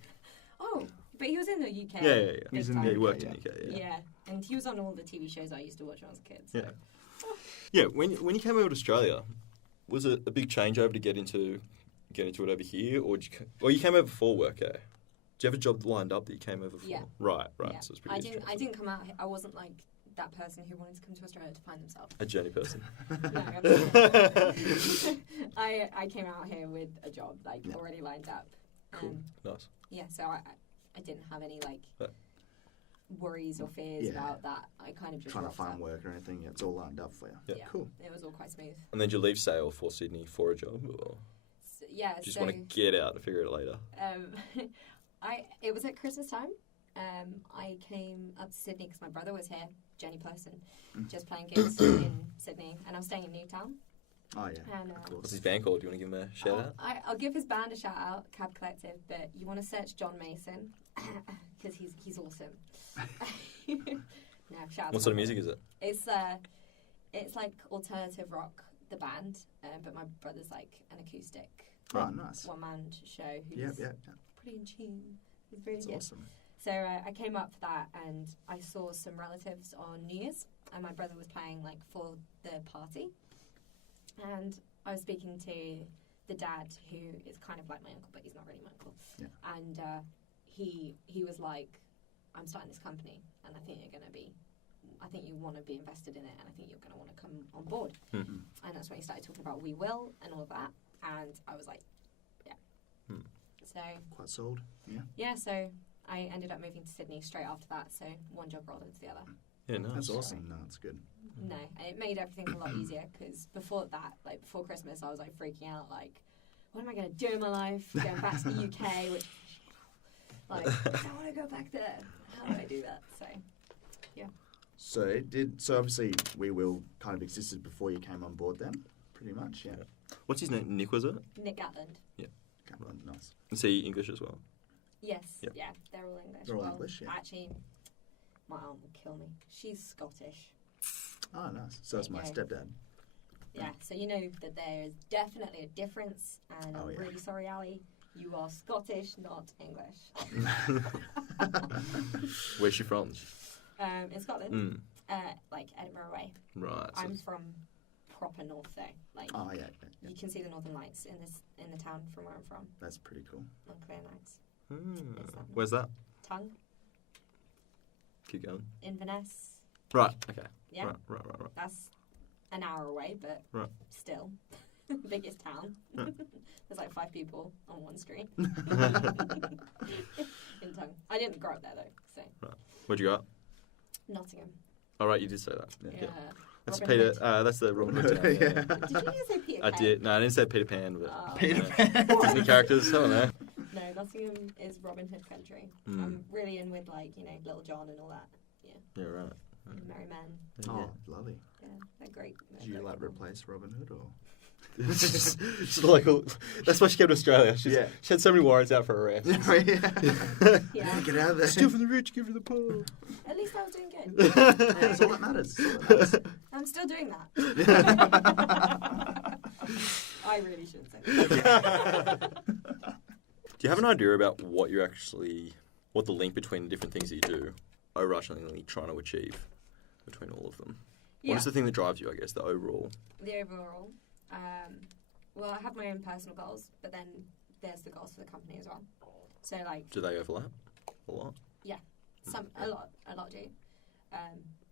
Oh, but he was in the UK. Yeah. He worked in the UK. Yeah, and he was on all the TV shows I used to watch when I was a kid. So. Yeah. When you came over to Australia, was it a big changeover to get into it over here, or you came over for work? Do you have a job lined up that you came over for? Yeah. Right. Yeah. So it's pretty. I didn't come out here. I wasn't like that person who wanted to come to Australia to find themselves. A journey person. No, absolutely. I came out here with a job already lined up. Cool. Nice. Yeah, so I didn't have any worries or fears about that. I kind of just trying to find work or anything. It's all lined up for you. Yeah. Cool. It was all quite smooth. And then did you leave Sale for Sydney for a job, or just want to get out and figure it later? It was at Christmas time. I came up to Sydney because my brother was here, Jenny Person, just playing gigs in Sydney, and I was staying in Newtown. Oh, yeah. And, what's his band called? Do you want to give him a shout out? I'll give his band a shout out, Cab Collective, but you want to search John Mason because he's awesome. What sort of music is it? It's like alternative rock the band, but my brother's like an acoustic Oh, nice. one-man show who's Yep. pretty in tune. He's very That's good. awesome. So I came up for that, and I saw some relatives on New Year's, and my brother was playing like for the party, and I was speaking to the dad, who is kind of like my uncle, but he's not really my uncle. Yeah. And he was like, "I'm starting this company, and I think I think you want to be invested in it, and I think you're going to want to come on board." Mm-hmm. And that's when he started talking about We Will and all of that, and I was like, "Yeah." So Quite sold. Yeah. yeah, so I ended up moving to Sydney straight after that, so one job rolled into the other. Yeah, nice. That's awesome. No, it's good. No, it made everything a lot easier, because before that, like before Christmas, I was like freaking out, like, what am I going to do in my life? Going back to the UK, which, like, I don't want to go back there. How do I do that? So, yeah. So obviously We Will kind of existed before you came on board then, pretty much, yeah. What's his name? Nick, was it? Nick Gatland. Okay, nice. Is he English as well? Yes, Yep. yeah, they're all English. They're all Well, English, yeah. Actually, my aunt would kill me. She's Scottish. Oh, nice. So that's my Okay. stepdad. Yeah, so you know that there's definitely a difference, and Oh, I'm yeah. really sorry, Ali. You are Scottish, not English. Where's she from? In Scotland, Mm. like Edinburgh way. Right. So I'm from proper north though. Like Oh, yeah. you can see the northern lights in the town from where I'm from, That's pretty cool. on clear nights. Where's that? Tongue, Keep going. Inverness. Right. Okay. Yeah, Right. that's an hour away, but Right. still, biggest town. Yeah. There's like 5 people on one screen. In Tongue. I didn't grow up there though, so Where'd you go? Nottingham. All right, you did say that. Yeah. That's Robin Peter. Hood. That's the Robin Hood. Town, Yeah. Did you just say Peter I Pan? did. No, I didn't say Peter Pan, but Oh. Peter yeah. Pan. Disney characters. I don't know. No, Nottingham is Robin Hood country. Mm. I'm really in with like, Little John and all that. Yeah. Right. And Merry Men. Oh, lovely. Yeah, they're great. Did you like replace Robin Hood or? She's like, that's why she came to Australia. She had so many warrants out for arrest. Yeah. Get out of there. Steal from the rich, give to the poor. At least I was doing good. That's all that matters. That's all that matters. I'm still doing that. I really shouldn't say that. Do you have an idea about what the link between the different things that you do, overarchingly trying to achieve between all of them? Yeah. What is the thing that drives you, I guess, the overall? The overall. Well, I have my own personal goals, but then there's the goals for the company as well. So like, Do they overlap a lot? a lot do.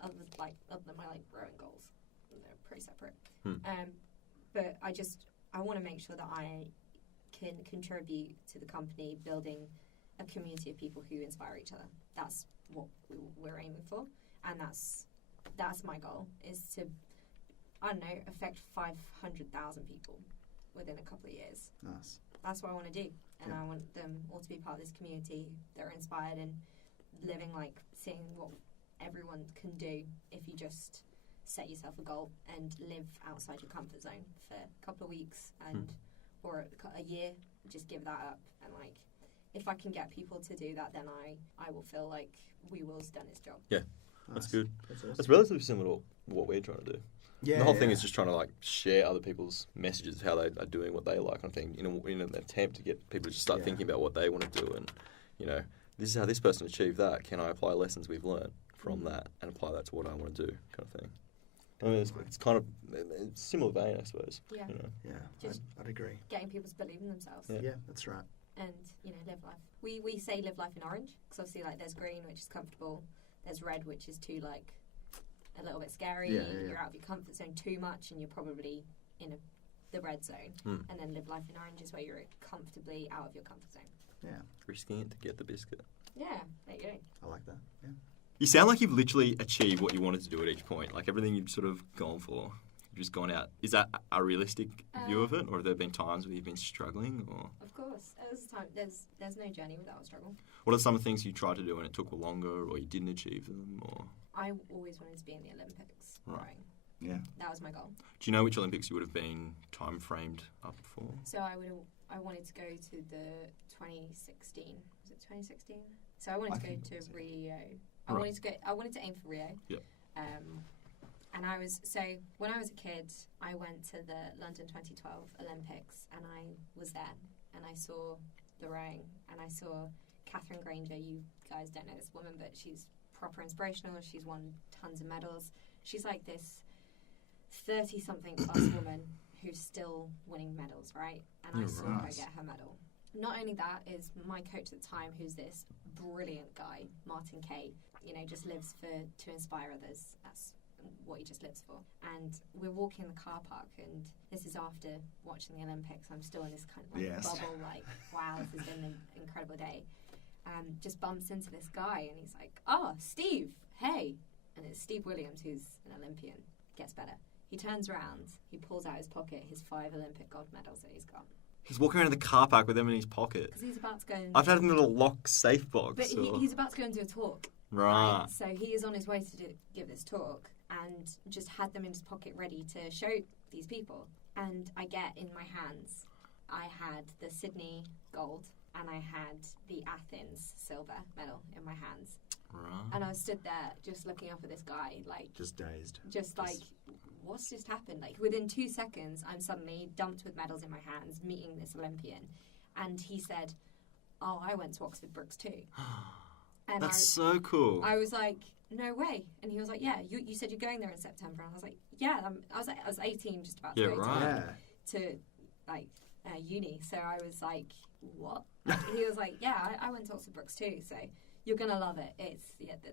Other than my like rowing goals, they're pretty separate. But I want to make sure that I can contribute to the company, building a community of people who inspire each other. That's what we're aiming for, and that's my goal, is to, I don't know, affect 500,000 people within a couple of years. Nice. That's what I want to do, and Yeah. I want them all to be part of this community that are inspired and living, like, seeing what everyone can do if you just set yourself a goal and live outside your comfort zone for a couple of weeks or a year. Just give that up, and like, if I can get people to do that, then I will feel like We Will's done its job. Yeah, Nice. that's good. That's awesome. It's relatively similar to what we're trying to do. Yeah, The whole thing is just trying to like share other people's messages of how they are doing what they like, kind of thing, in an attempt to get people to just start thinking about what they want to do, and this is how this person achieved that. Can I apply lessons we've learned from that and apply that to what I want to do, kind of thing. I mean, it's kind of it's similar vein, I suppose. Yeah. Yeah, Just- I'd agree. Getting people to believe in themselves. Yeah. Yeah, that's right. And live life. We say live life in orange, because obviously like there's green, which is comfortable, there's red, which is too like a little bit scary. Yeah. You're out of your comfort zone too much, and you're probably in the red zone. And then live life in orange is where you're comfortably out of your comfort zone. Yeah, Risking it to get the biscuit. Yeah, there you go. I like that. Yeah. You sound like you've literally achieved what you wanted to do at each point. Like everything you've sort of gone for, you've just gone out. Is that a realistic view of it, or have there been times where you've been struggling? Or Of course, there's no journey without a struggle. what are some of the things you tried to do and it took longer, or you didn't achieve them? Or I always wanted to be in the Olympics. Right. Rowing. Yeah. That was my goal. do you know which Olympics you would have been time framed up for? So I wanted to go to the 2016. Was it 2016? So I wanted to go to Rio. I wanted to aim for Rio. Yep. When I was a kid, I went to the London 2012 Olympics, and I was there, and I saw the rowing, and I saw Catherine Granger. You guys don't know this woman, but she's proper inspirational. She's won tons of medals. She's like this 30-something plus woman who's still winning medals, right? And I saw her get her medal. Not only that, is my coach at the time, who's this brilliant guy, Martin Kay, just lives to inspire others. That's what he just lives for. And we're walking in the car park, and this is after watching the Olympics. I'm still in this kind of bubble, like, wow, this has been an incredible day. Just bumps into this guy, and he's like, "Oh, Steve, hey." And it's Steve Williams, who's an Olympian. Gets better. He turns around, he pulls out his pocket his 5 Olympic gold medals that he's got. He's walking around the car park with them in his pocket. Because he's about to go I've had him in a little lock safe box. But he's about to go and do a talk. Right. So he is on his way to give this talk, and just had them in his pocket ready to show these people. And I get in my hands, I had the Sydney gold, and I had the Athens silver medal in my hands. Right. And I was stood there just looking up at this guy, like... Just dazed. Just like, what's just happened? Like, within 2 seconds, I'm suddenly dumped with medals in my hands, meeting this Olympian. And he said, "Oh, I went to Oxford Brookes too." And That's so cool. I was like, "No way." And he was like, "Yeah, you said you're going there in September." And I was like, "Yeah." I was 18, just about to go to uni. So I was like, "What?" He was like, "Yeah, I went to Oxford Brookes too. So you're gonna love it.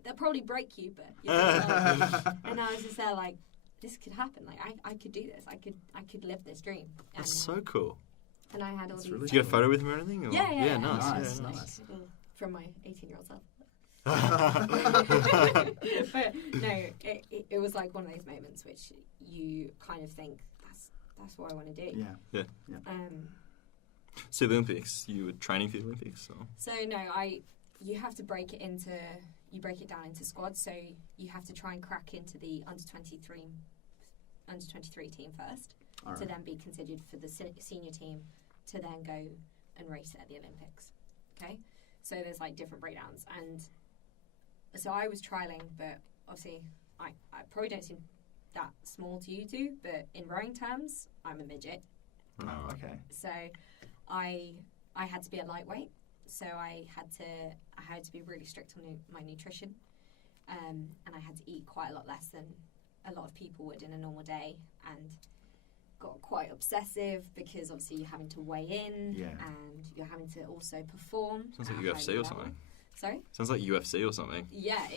They'll probably break you, but you're gonna love it." And I was just there like, this could happen. Like I could do this. I could live this dream. And, That's so cool. And I had all these. Did you get a photo with him or anything? Or? Yeah, nice. Nice. From my 18-year-old self. But no, it was like one of those moments which you kind of think that's what I want to do. Yeah. So the Olympics, you were training for the Olympics? Or? So no, you have to break it down into squads. So you have to try and crack into the under 23 team first, to then be considered for the senior team, to then go and race at the Olympics. Okay, so there's like different breakdowns, and so I was trialing, but obviously I probably don't seem that small to you two, but in rowing terms, I'm a midget. Oh, okay. So I had to be a lightweight. So I had to be really strict on my nutrition, and I had to eat quite a lot less than a lot of people would in a normal day, and got quite obsessive because obviously you're having to weigh in, and you're having to also perform. Sounds like UFC or something. Sorry? Sounds like UFC or something. Yeah,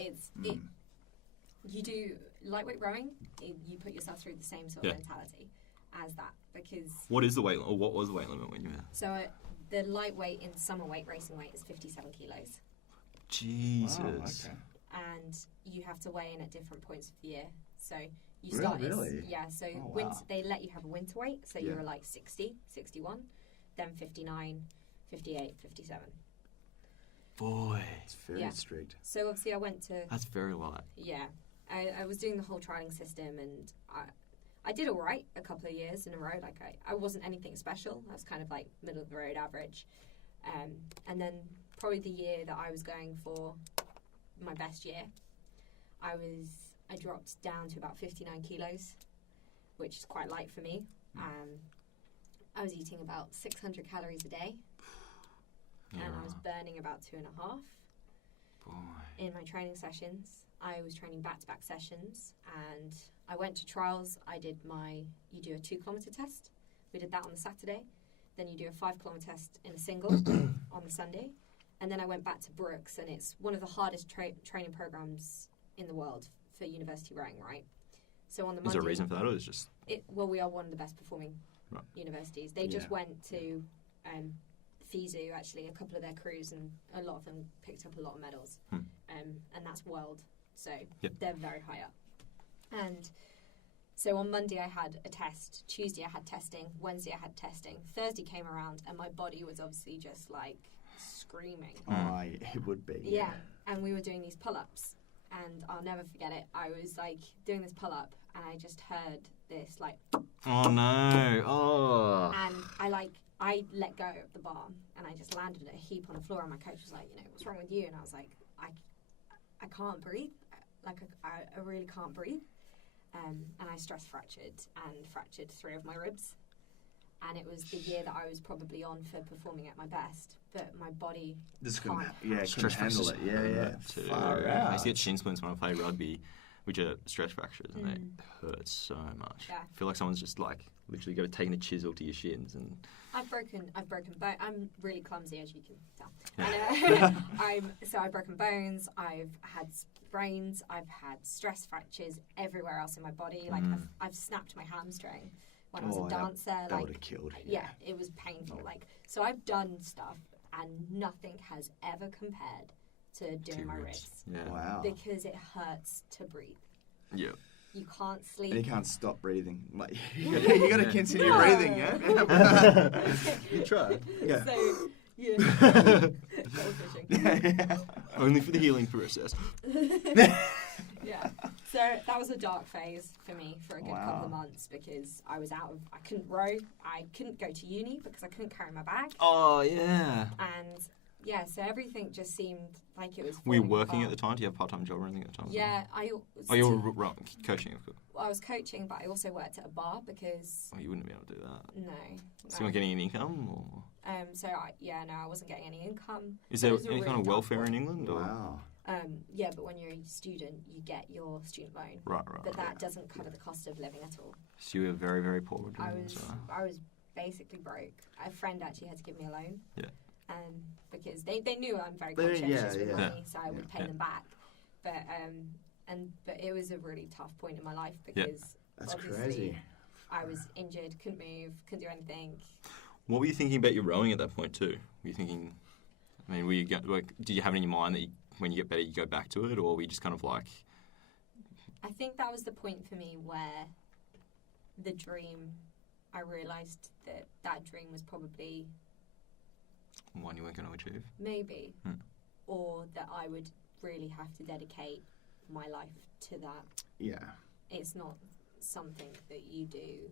you do lightweight rowing, you put yourself through the same sort of mentality as that, because... What is the weight, or what was the weight limit when you were... So the lightweight in summer weight, racing weight, is 57 kilos. Jesus. Wow, okay. And you have to weigh in at different points of the year. So you Really? start... Really? Yeah, so they let you have a winter weight, so you were like 60, 61, then 59, 58, 57. Boy. It's very strict. So obviously I went to... That's very light. Yeah. I was doing the whole trialing system, and I did all right a couple of years in a row. Like I wasn't anything special. I was kind of like middle of the road average. And then probably the year that I was going for my best year, I dropped down to about 59 kilos, which is quite light for me. I was eating about 600 calories a day, and I was burning about 2.5 in my training sessions. I was training back-to-back sessions, and I went to trials. You do a 2-kilometre test. We did that on the Saturday. Then you do a 5-kilometre test in a single on the Sunday. And then I went back to Brookes, and it's one of the hardest training programs in the world for university rowing, right? So on the Monday... Is there a reason for that, or is it just... Well, we are one of the best performing universities. They just went to FISU, actually, a couple of their crews, and a lot of them picked up a lot of medals. And that's world. So they're very high up. And so on Monday I had a test, Tuesday I had testing, Wednesday I had testing, Thursday came around, and my body was obviously just like screaming. Oh, it would be. Yeah, and we were doing these pull-ups, and I'll never forget it. I was like doing this pull-up, and I just heard this like... Oh no, oh. And I let go of the bar, and I just landed at a heap on the floor, and my coach was like, what's wrong with you? And I was like, I can't breathe. Like, I really can't breathe. and I stress fractured and fractured 3 of my ribs. And it was the year that I was probably on for performing at my best, but my body couldn't stress handle fractures it. Yeah. too. Far out. I used to get shin splints when I played rugby, which are stress fractures, and they hurt so much. Yeah. I feel like someone's just like literally taking a chisel to your shins, and I've broken bone. I'm really clumsy, as you can tell. Yeah. And, I've broken bones. I've had sprains. I've had stress fractures everywhere else in my body. Like I've snapped my hamstring when I was a dancer. That would have killed. Yeah, it was painful. Like, so I've done stuff, and nothing has ever compared to doing my ribs. Yeah. Wow. Because it hurts to breathe. Yeah. You can't sleep. And you can't stop breathing. Like you got to continue breathing. Yeah. You try. Yeah. So yeah. Yeah. Only for the healing process. Yeah. So that was a dark phase for me for a good couple of months because I couldn't row, I couldn't go to uni because I couldn't carry my bag. Oh, yeah. And yeah, so everything just seemed like it was Were you falling working apart. at the time? Do you have a part-time job or anything at the time? Yeah, you were coaching, of course. I was coaching, but I also worked at a bar because... Oh, you wouldn't be able to do that. No. So you weren't getting any income? Or? I wasn't getting any income. Is there It was a any really kind of dark welfare in point. England? Or? Wow. Yeah, but when you're a student, you get your student loan. Right. But that doesn't cover the cost of living at all. So you were very, very poor. I was basically broke. A friend actually had to give me a loan. Yeah. Because they knew I'm very conscientious with money, so I would pay them back. But it was a really tough point in my life because That's obviously crazy. I was injured, couldn't move, couldn't do anything. What were you thinking about your rowing at that point too? Were you thinking? I mean, did you have it in your mind that when you get better, you go back to it, or were you just kind of like? I think that was the point for me where the dream. I realised that dream was probably one you weren't going to achieve. Maybe, or that I would really have to dedicate my life to that. Yeah. It's not something that you do.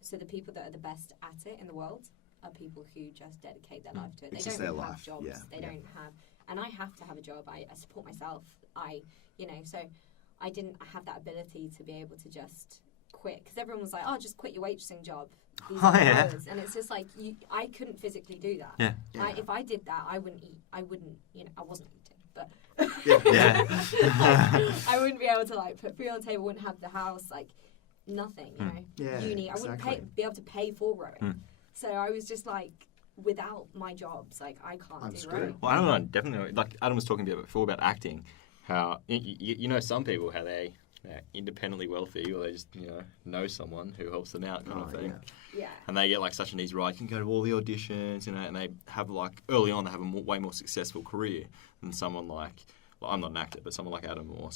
So the people that are the best at it in the world are people who just dedicate their life to it. It's They just don't their have life. jobs. Yeah. They don't have, and I have to have a job. I support myself. So I didn't have that ability to be able to just quit because everyone was like, "Oh, just quit your waitressing job." These are the hours. And it's just like I couldn't physically do that. Yeah. If I did that, I wouldn't eat. I wasn't eating, but I wouldn't be able to put food on the table. Wouldn't have the house, nothing. Yeah, Uni. I wouldn't be able to pay for rowing. So I was just without my jobs, I can't do rowing. Well, I don't know. Definitely, like Adam was talking about before about acting. How some people how they're independently wealthy, or they just know someone who helps them out, kind of thing. Yeah. And they get such an easy ride. You can go to all the auditions, and they have early on they have a way more successful career than someone I'm not an actor, but someone like Adam or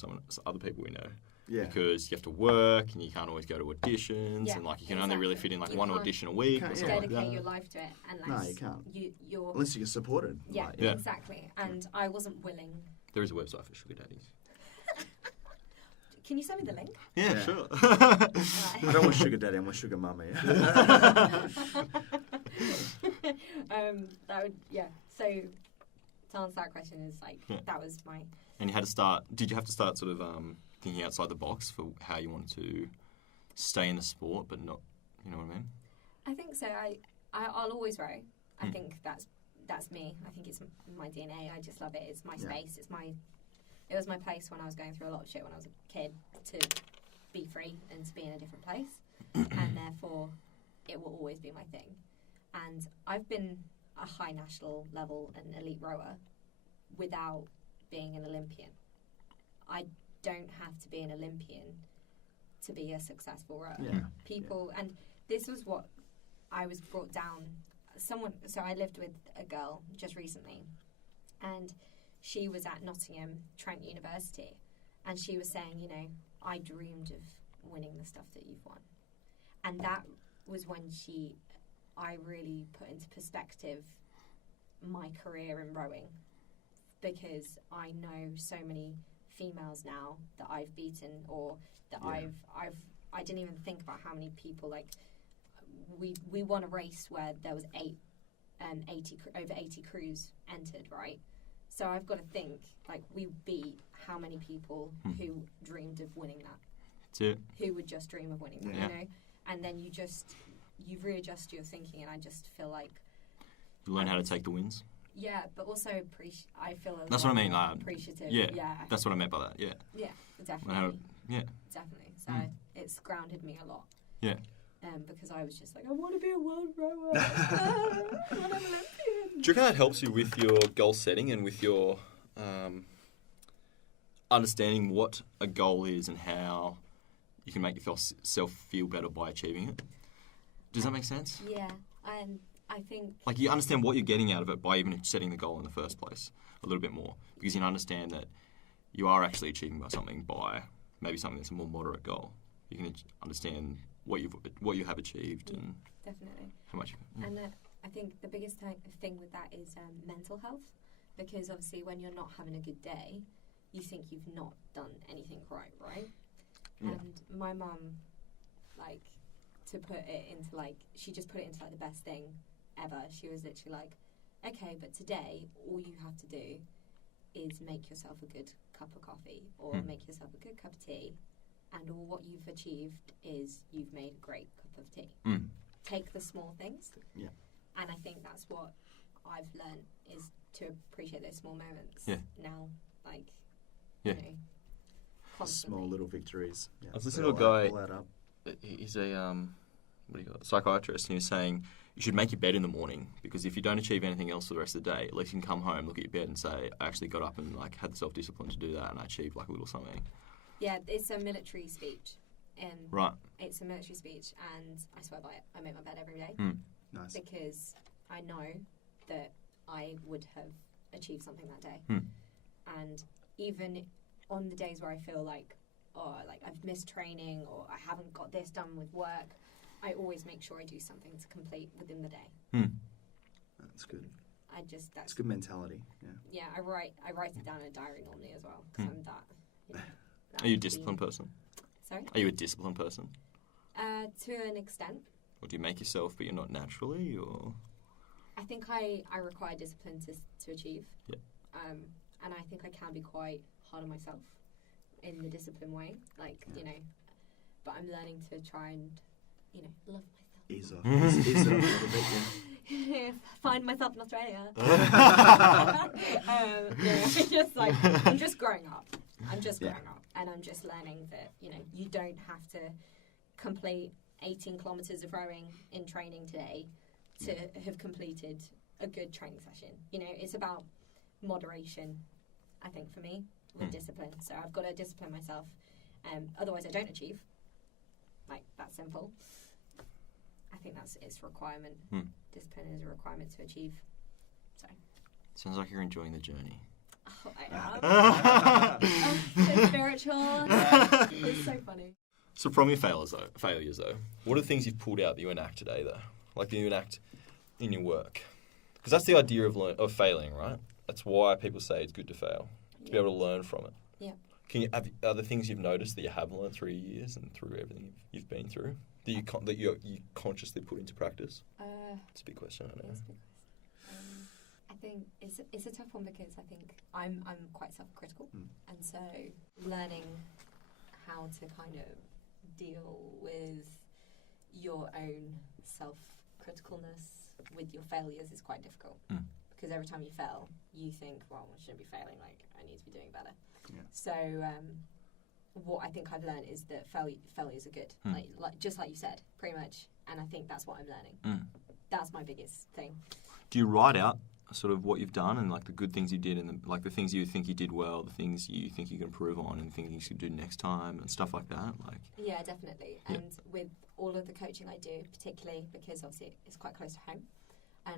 other people we know. Yeah. Because you have to work and you can't always go to auditions, and you can only really fit in one audition a week. You or can't something like dedicate that. your life to it unless No, you can't. You're Unless you get supported. yeah, exactly. And I wasn't willing. There is a website for sugar daddies. Can you send me the link? Yeah, sure. I don't want sugar daddy. I want sugar mummy. That would So to answer that question is that was my. And you had to start. Did you have to start sort of thinking outside the box for how you wanted to stay in the sport, but not? You know what I mean? I think so. I'll always row. I think that's me. I think it's my DNA. I just love it. It's my space. It was my place when I was going through a lot of shit when I was a kid to be free and to be in a different place. And therefore, it will always be my thing. And I've been a high national level and elite rower without being an Olympian. I don't have to be an Olympian to be a successful rower. Yeah. And this was what I was brought down. So I lived with a girl just recently, and she was at Nottingham Trent University, and she was saying, I dreamed of winning the stuff that you've won. And that was when I really put into perspective my career in rowing, because I know so many females now that I've beaten, or that I didn't even think about how many people, we won a race where there was over 80 crews entered, right? So I've got to think, we beat how many people who dreamed of winning that. That's it. who would just dream of winning that, Yeah. you know? And then you readjust your thinking, and I just feel like... You learn how to take the wins. Yeah, but also I feel That's what I mean, appreciative. Yeah, Yeah. that's what I meant by that, yeah. Yeah, Learn how definitely. to- yeah. Definitely. So it's grounded me a lot. Yeah. Because I was just like, I want to be a world rower. I want an Olympian. Do you reckon that helps you with your goal setting and with your understanding what a goal is and how you can make yourself feel better by achieving it? Does that make sense? Yeah, and I think... Like, you understand what you're getting out of it by even setting the goal in the first place a little bit more, because you understand that you are actually achieving something by maybe something that's a more moderate goal. You can understand what you have achieved and definitely how much. And I think the biggest thing with that is mental health, because obviously when you're not having a good day, you think you've not done anything right? Yeah. And my mum, like, to put it into, like, she just put it into, like, the best thing ever. She was literally like, okay, but today all you have to do is make yourself a good cup of coffee or make yourself a good cup of tea, and all what you've achieved is you've made a great cup of tea. Take the small things. Yeah. And I think that's what I've learned, is to appreciate those small moments. Yeah. Now, like, Yeah. you know, constantly. Small little victories. Yeah. I was listening to a guy. All add up. He's a psychiatrist, and he was saying you should make your bed in the morning, because if you don't achieve anything else for the rest of the day, at least you can come home, look at your bed, and say, I actually got up and like had the self-discipline to do that, and I achieved like a little something. Yeah, it's a military speech. And Right. it's a military speech, and I swear by it. I make my bed every day. Nice. Because I know that I would have achieved something that day. And even on the days where I feel like, oh, like I've missed training or I haven't got this done with work, I always make sure I do something to complete within the day. That's good. That's good mentality. Yeah. Yeah, I write it down in a diary normally as well, because I'm that. You know, that Are you a disciplined person? Sorry? Are you a disciplined person? To an extent. Or do you make yourself, but you're not naturally, or? I think I require discipline to achieve. Yeah. And I think I can be quite hard on myself in the discipline way. Like, you know, but I'm learning to try and, you know, love myself. Ease off. Ease it off a little bit, yeah. Find myself in Australia. I'm just growing up. I'm just growing up. And I'm just learning that, you know, you don't have to complete 18 kilometres of rowing in training today to have completed a good training session. You know, it's about moderation, I think, for me, with discipline. So I've got to discipline myself. Otherwise, I don't achieve. Like, that's simple. I think it's a requirement. Discipline is a requirement to achieve. So. Sounds like you're enjoying the journey. Oh, I am. I'm so spiritual. It's so funny. So from your failures though, what are the things you've pulled out that you enact today though? Like that you enact in your work? Because that's the idea of failing, right? That's why people say it's good to fail, to be able to learn from it. Yeah. Are there things you've noticed that you have learned through years and through everything you've been through that you consciously put into practice? It's a big question, I know. It's a big question. I think it's a tough one, because I think I'm quite self-critical, and so learning how to kind of deal with your own self-criticalness with your failures is quite difficult. Because every time you fail, you think, well, I shouldn't be failing, like, I need to be doing better. Yeah. So what I think I've learned is that failures are good, like just like you said, pretty much, and I think that's what I'm learning. That's my biggest thing. Do you write out sort of what you've done and like the good things you did and like the things you think you did well, the things you think you can improve on, and the things you should do next time and stuff like that? Like, yeah, definitely. And with all of the coaching I do, particularly because obviously it's quite close to home, and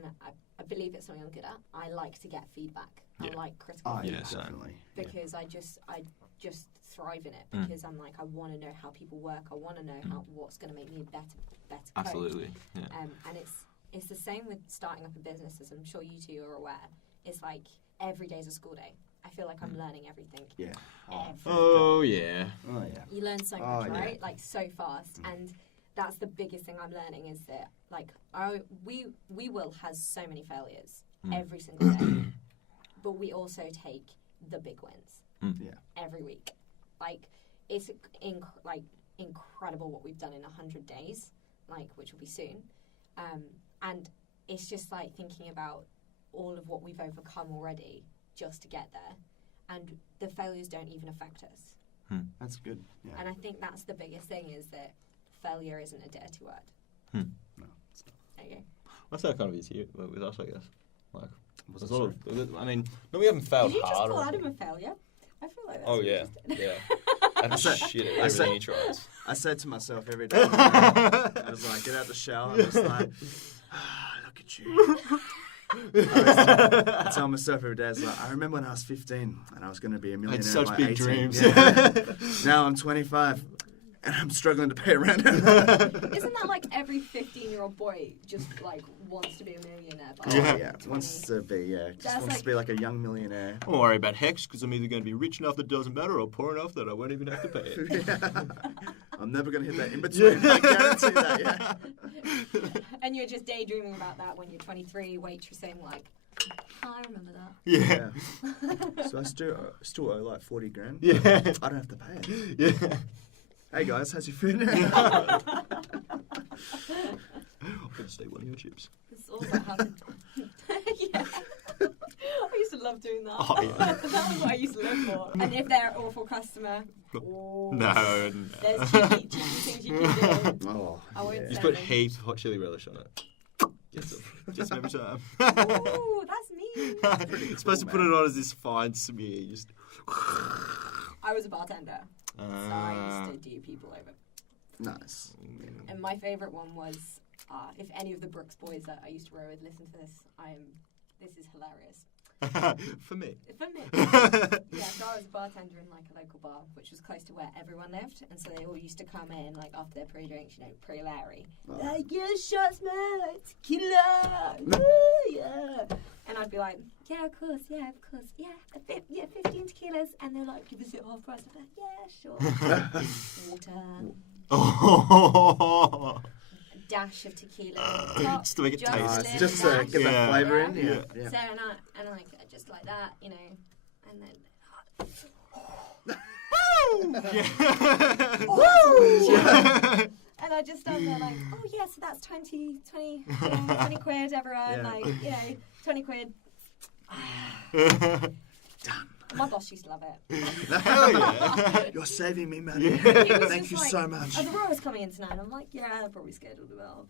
I believe it's something I'm good at. I like to get feedback. I like critical feedback. Yeah, definitely. Because I just thrive in it, because I'm like, I want to know how people work. I want to know what's going to make me a better coach. absolutely. Yeah. And it's the same with starting up a business, as I'm sure you two are aware. It's like every day's a school day. I feel like I'm learning everything. Yeah. Oh yeah. Oh yeah. You learn so much, yeah. right? Like, so fast. And that's the biggest thing I'm learning, is that, like, we will has so many failures every single day, but we also take the big wins Yeah. every week. Like, it's incredible what we've done in 100 days, like, which will be soon. And it's just like thinking about all of what we've overcome already just to get there. And the failures don't even affect us. That's good. Yeah. And I think that's the biggest thing, is that failure isn't a dirty word. No, it's not. There you go. That's how it kind of is here with us, I guess. Like, Was there's it a lot of, I mean, no, we haven't failed Did you just hard. call Adam a failure? I feel like that's Oh what you yeah, just did. yeah. And shit at everything he tries. I said to myself every day, I was like, get out the shower, I'm just like, look at you. I tell myself every day, it's like, I remember when I was 15 and I was going to be a millionaire such by big 18. dreams. Yeah. Now I'm 25 and I'm struggling to pay rent. Isn't that like every 15-year-old boy just like wants to be a millionaire? By Yeah, 20? wants to be, just That's wants like- to be like a young millionaire. I won't worry about hex because I'm either going to be rich enough that it doesn't matter or poor enough that I won't even have to pay it. I'm never going to hit that in between. I guarantee that, yeah. And you're just daydreaming about that when you're 23, waitressing, like, oh, I remember that. Yeah. So I still owe like 40 grand. Yeah. I don't have to pay it. Yeah. Hey guys, how's your food? I'm going to stay one of your chips. It's all about how to... Yeah. I used to love doing that. Oh, yeah. That was what I used to live for. And if they're an awful customer, oh, No. there's cheeky things you can do. Oh, I won't yeah. say Just put them. heaps of hot chili relish on it. Just every time. Ooh, that's me. You're supposed to put it on as this fine smear. Just. I was a bartender, so I used to do people over. Nice. And my favourite one was, if any of the Brooks boys that I used to row with listen to this, this is hilarious. For me. For me. Yeah, so I was a bartender in like a local bar, which was close to where everyone lived, and so they all used to come in like after their pre-drinks, pre-Larry. Like, yeah, shots, man, tequila, woo, yeah. And I'd be like, yeah, of course, yeah, 15 tequilas, and they're like, give us it half price. I'm like, yeah, sure. Water. Oh. Dash of tequila, top, Just to make it just taste. a little Just to dash. get that flavour in. Yeah. Yeah. So and like just like that, and then Yeah. and I just stand there like, oh yeah, so that's 20 quid, everyone, Yeah. like 20 quid. Done. My boss used to love it. Hell yeah. You're saving me money. Yeah. He was Thank just you like, so much. Are the Royals coming in tonight? I'm like, yeah, they're probably scheduled well.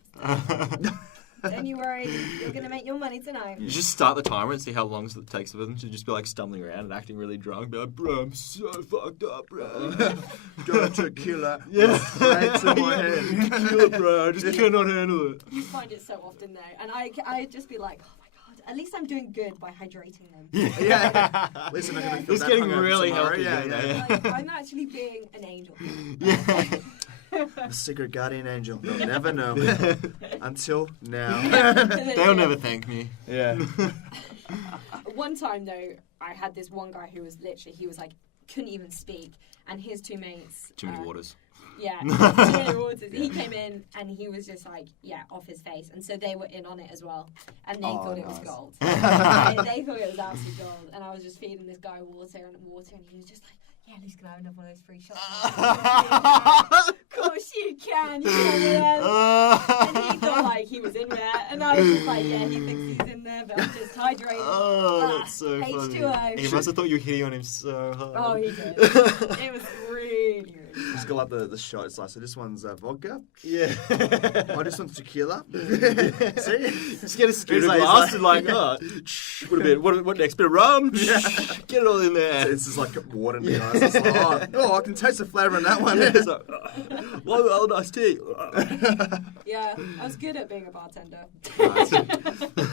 Don't you worry, you're gonna make your money tonight. You just start the timer and see how long it takes for them to just be like stumbling around and acting really drunk. Be like, bro, I'm so fucked up, bro. Got a tequila. Yeah. Straight to my head. Tequila, bro. I just cannot handle it. You find it so often though, and I'd just be like, oh my god, at least I'm doing good by hydrating them. Yeah. At least I'm not going to feel It's that getting hungover really tomorrow. healthy. Yeah. Like, I'm actually being an angel. Yeah. The secret guardian angel. They'll never know. Until now. They'll never thank me. Yeah. One time though, I had this one guy who was literally, he was like, couldn't even speak, and his two mates. Too many waters. Yeah, too many waters. He came in and he was just like, yeah, off his face, and so they were in on it as well, and they thought it was nice. gold. they thought it was absolute gold, and I was just feeding this guy water, and he was just like, yeah, Luke's gonna have enough of those free shots. Of course you can, you and he thought like he was in there, and I was just like, yeah, he thinks he's in there, but I'm just hydrating. Oh, that's so funny. H2O. He must have thought you were hitting on him so hard. Oh, he did. It was really Just got like the shot. It's like, so this one's vodka. Yeah. Oh, this one's tequila. See? Just get a scooter He's glass and like, oh, what next? Bit of rum? Yeah. Get it all in there. It's just like water in the eyes. It's like, oh, I can taste the flavour in that one. It's like, oh, nice tea. Yeah, I was good at being a bartender. Nice.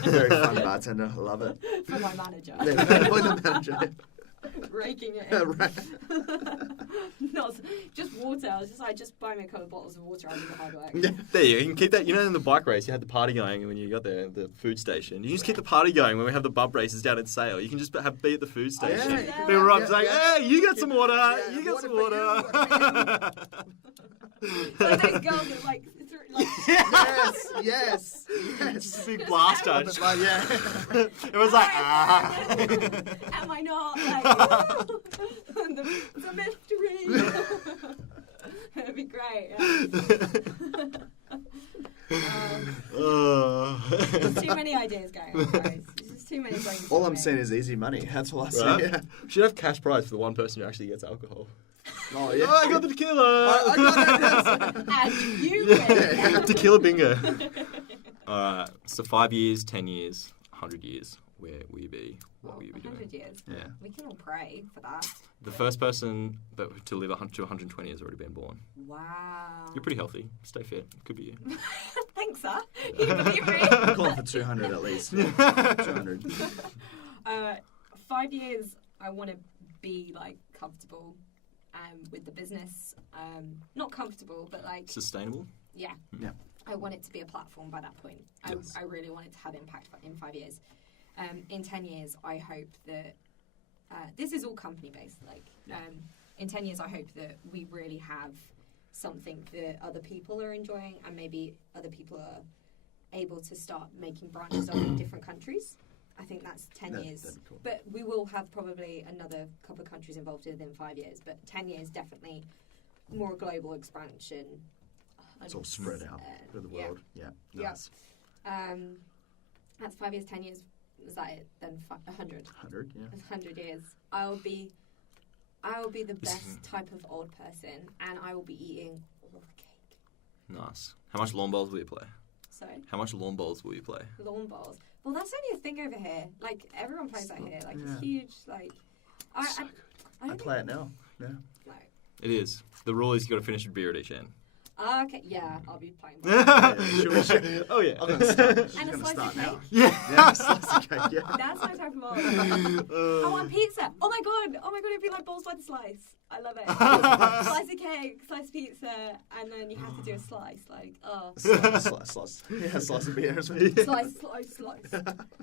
Very fun bartender. I love it. For my manager. Yeah, for the manager. Raking it Yeah, in. right. Not just water. I was just like, just buy me a couple of bottles of water. I'll do the hard work. Yeah. There you go. You can keep that. You know, in the bike race, you had the party going when you got there at the food station. You can just keep the party going when we have the bub races down in Sale. You can just be at the food station. Yeah, yeah, People up yeah, saying, yeah. hey, you got some water. Yeah, You got some water for water. Like those girls that like, Yes. Just a big blaster. But like, yeah. It was like, am I not? Like, the mystery. It'd be great. There's too many ideas going on, guys. There's too many brains. All I'm saying is easy money. That's all I say. Right? Yeah. We should have cash prize for the one person who actually gets alcohol. Oh, yeah. Oh, I got the tequila! I got it. And you win. Tequila bingo. Alright, so 5 years, 10 years, 100 years. Where will you be? What will you be doing? 100 years. Yeah. We can all pray for that. The first person to live to 120 has already been born. Wow. You're pretty healthy. Stay fit. Could be you. Thanks, sir. You believe me? I'm calling for 200 at least. 200. 5 years, I want to be like comfortable with the business. Not comfortable, but like Sustainable? yeah. Yeah. I want it to be a platform by that point. Yes. I really want it to have impact in 5 years. In 10 years, I hope that this is all company based. Like in 10 years, I hope that we really have something that other people are enjoying, and maybe other people are able to start making branches on in different countries. I think that's 10 years. That'd be cool. But we will have probably another couple of countries involved within 5 years. But 10 years, definitely more global expansion. It's all spread out to the world. Yeah. Nice. That's 5 years, 10 years. Is that it? Then 100. 100, yeah. 100 years. I will be the best type of old person, and I will be eating all the cake. Nice. How much lawn bowls will you play? Sorry? How much lawn bowls will you play? Lawn bowls. Well, that's only a thing over here. Like, everyone plays that here. Like, Yeah. it's huge. Like, I don't play it now. Yeah. No. It is. The rule is you got to finish a beer at each end. Okay, yeah, I'll be playing. Oh yeah. I'm going to start. She's And a going to slice start of now. cake. Yeah. Slice of cake, yeah. That's my type of bowl. I want pizza. Oh my god, it'd be like balls by the slice. I love it. Slice of cake, slice of pizza, and then you have to do a slice. Like, oh. Slice. Yeah, slice of beer as well. Slice.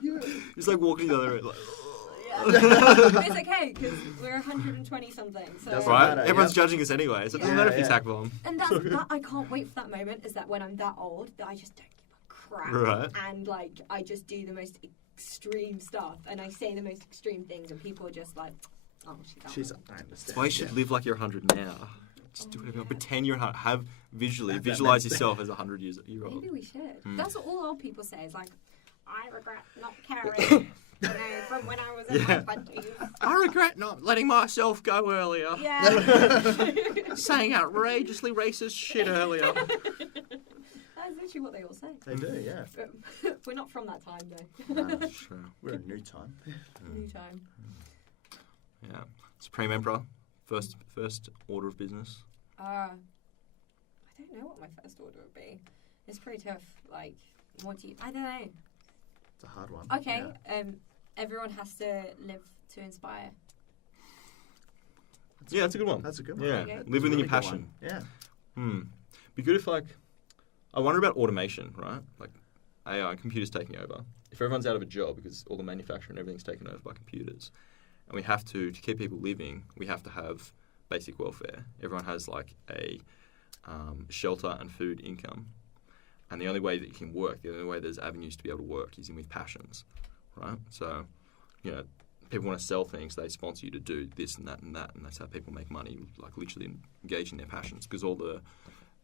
Yeah. It's like walking the other way. Like, It's okay, because we're 120 something. So. That's right? matter, Everyone's yeah. judging us anyway, so it doesn't Yeah, matter if you yeah. tackle them. And that I can't wait for that moment, is that when I'm that old, that I just don't give a crap. Right. And, like, I just do the most extreme stuff, and I say the most extreme things, and people are just like, oh, She's I understand. That's why you should live like you're 100 now. Just do whatever. yeah. Pretend you're 100. Have visualize yourself as a 100-year-old. Maybe we should. Mm. That's what all old people say. Is like, I regret not caring. From when I was in my 20s. I regret not letting myself go earlier. Yeah. Saying outrageously racist shit earlier. That's literally what they all say. They do, yeah. But we're not from that time, though. No, Sure. we're in new time. New time. Yeah. Supreme Emperor, first order of business. I don't know what my first order would be. It's pretty tough. Like, what do you... I don't know. It's a hard one. Okay, Yeah. everyone has to live to inspire. Yeah, that's a good one. That's a good one. Yeah, Okay. live within your Really good passion. one. Yeah. Be good if, like, I wonder about automation, right? Like AI, computers taking over. If everyone's out of a job because all the manufacturing and everything's taken over by computers, and we have to keep people living, we have to have basic welfare. Everyone has like a shelter and food income. And the only way that you can work, the only way there's avenues to be able to work is in with passions, right? So, you know, people want to sell things, they sponsor you to do this and that's how people make money, like literally engage in their passions, because all the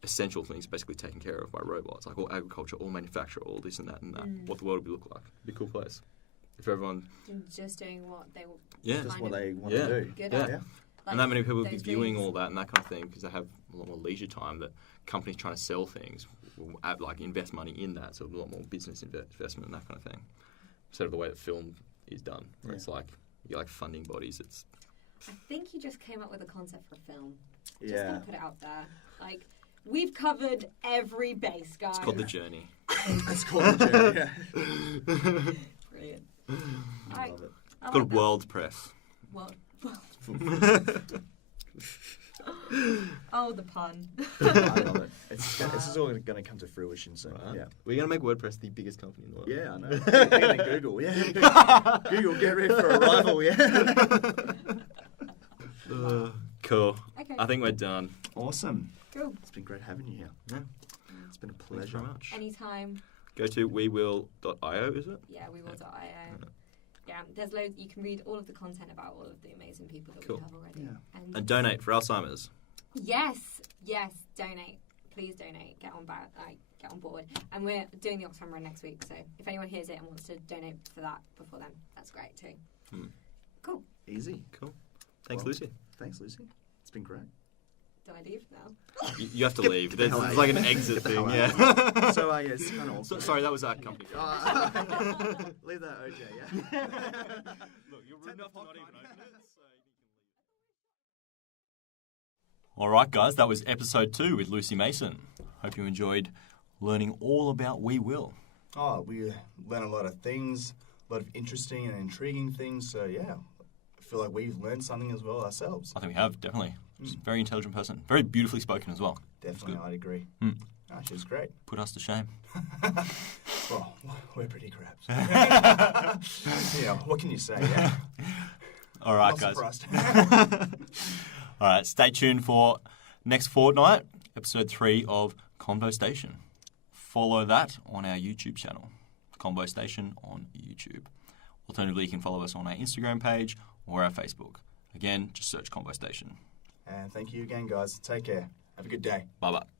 essential things are basically taken care of by robots, like all agriculture, all manufacture, all this and that. What the world would look like. It'd be a cool place. If everyone... Just doing what they will Just what they want Yeah. to do. good Yeah. at. Yeah. and that many people would be those viewing dreams. all that and that kind of thing because they have a lot more leisure time that companies trying to sell things will like invest money in that, so a lot more business investment and that kind of thing. Instead of the way that film is done, where it's like you get like funding bodies. It's I think you just came up with a concept for film. Just Yeah. gonna put it out there. Like, we've covered every base, guys. called The Journey. It's called the journey, yeah. Brilliant. I love it. I Called like that. World Press. World. Oh, the pun. I love it. This is all going to come to fruition soon. Right. Yeah. We're going to make WordPress the biggest company in the world. Yeah, I know. Bigger than Google, yeah. Google, get ready for a rival, yeah. Cool. Okay. I think we're done. Awesome. Cool. It's been great having you here. Yeah. It's been a Thanks pleasure. very much. Anytime. Go to wewill.io, is it? Yeah, we will.io. Yeah, there's loads. You can read all of the content about all of the amazing people that Cool. we have already. Yeah. And donate for Alzheimer's. Yes, donate. please donate. Get on board. And we're doing the Oxfam Run next week, so if anyone hears it and wants to donate for that before then, that's great too. Cool. Easy. Cool. Thanks, Well, Lucy. Thanks, Lucy. It's been great. Do I leave now? You have to leave. There's hell out. like an exit Get the thing, hell yeah. So, yes, kind of awesome. Sorry, that was our company. Leave that OJ, yeah? Look, you're rude enough to not even open it, so you can leave. All right, guys, that was episode 2 with Lucy Mason. Hope you enjoyed learning all about We Will. Oh, we learned a lot of things, a lot of interesting and intriguing things. So, yeah, I feel like we've learned something as well ourselves. I think we have, definitely. She's a very intelligent person. Very beautifully spoken as well. Definitely, I'd agree. Mm. Oh, she's great. Put us to shame. Well, we're pretty crabs. Yeah, what can you say? Yeah. All right, Not guys. surprised. All right, stay tuned for next fortnight, episode 3 of ConvoStation. Follow that on our YouTube channel, ConvoStation on YouTube. Alternatively, you can follow us on our Instagram page or our Facebook. Again, just search ConvoStation. And thank you again, guys. Take care. Have a good day. Bye-bye.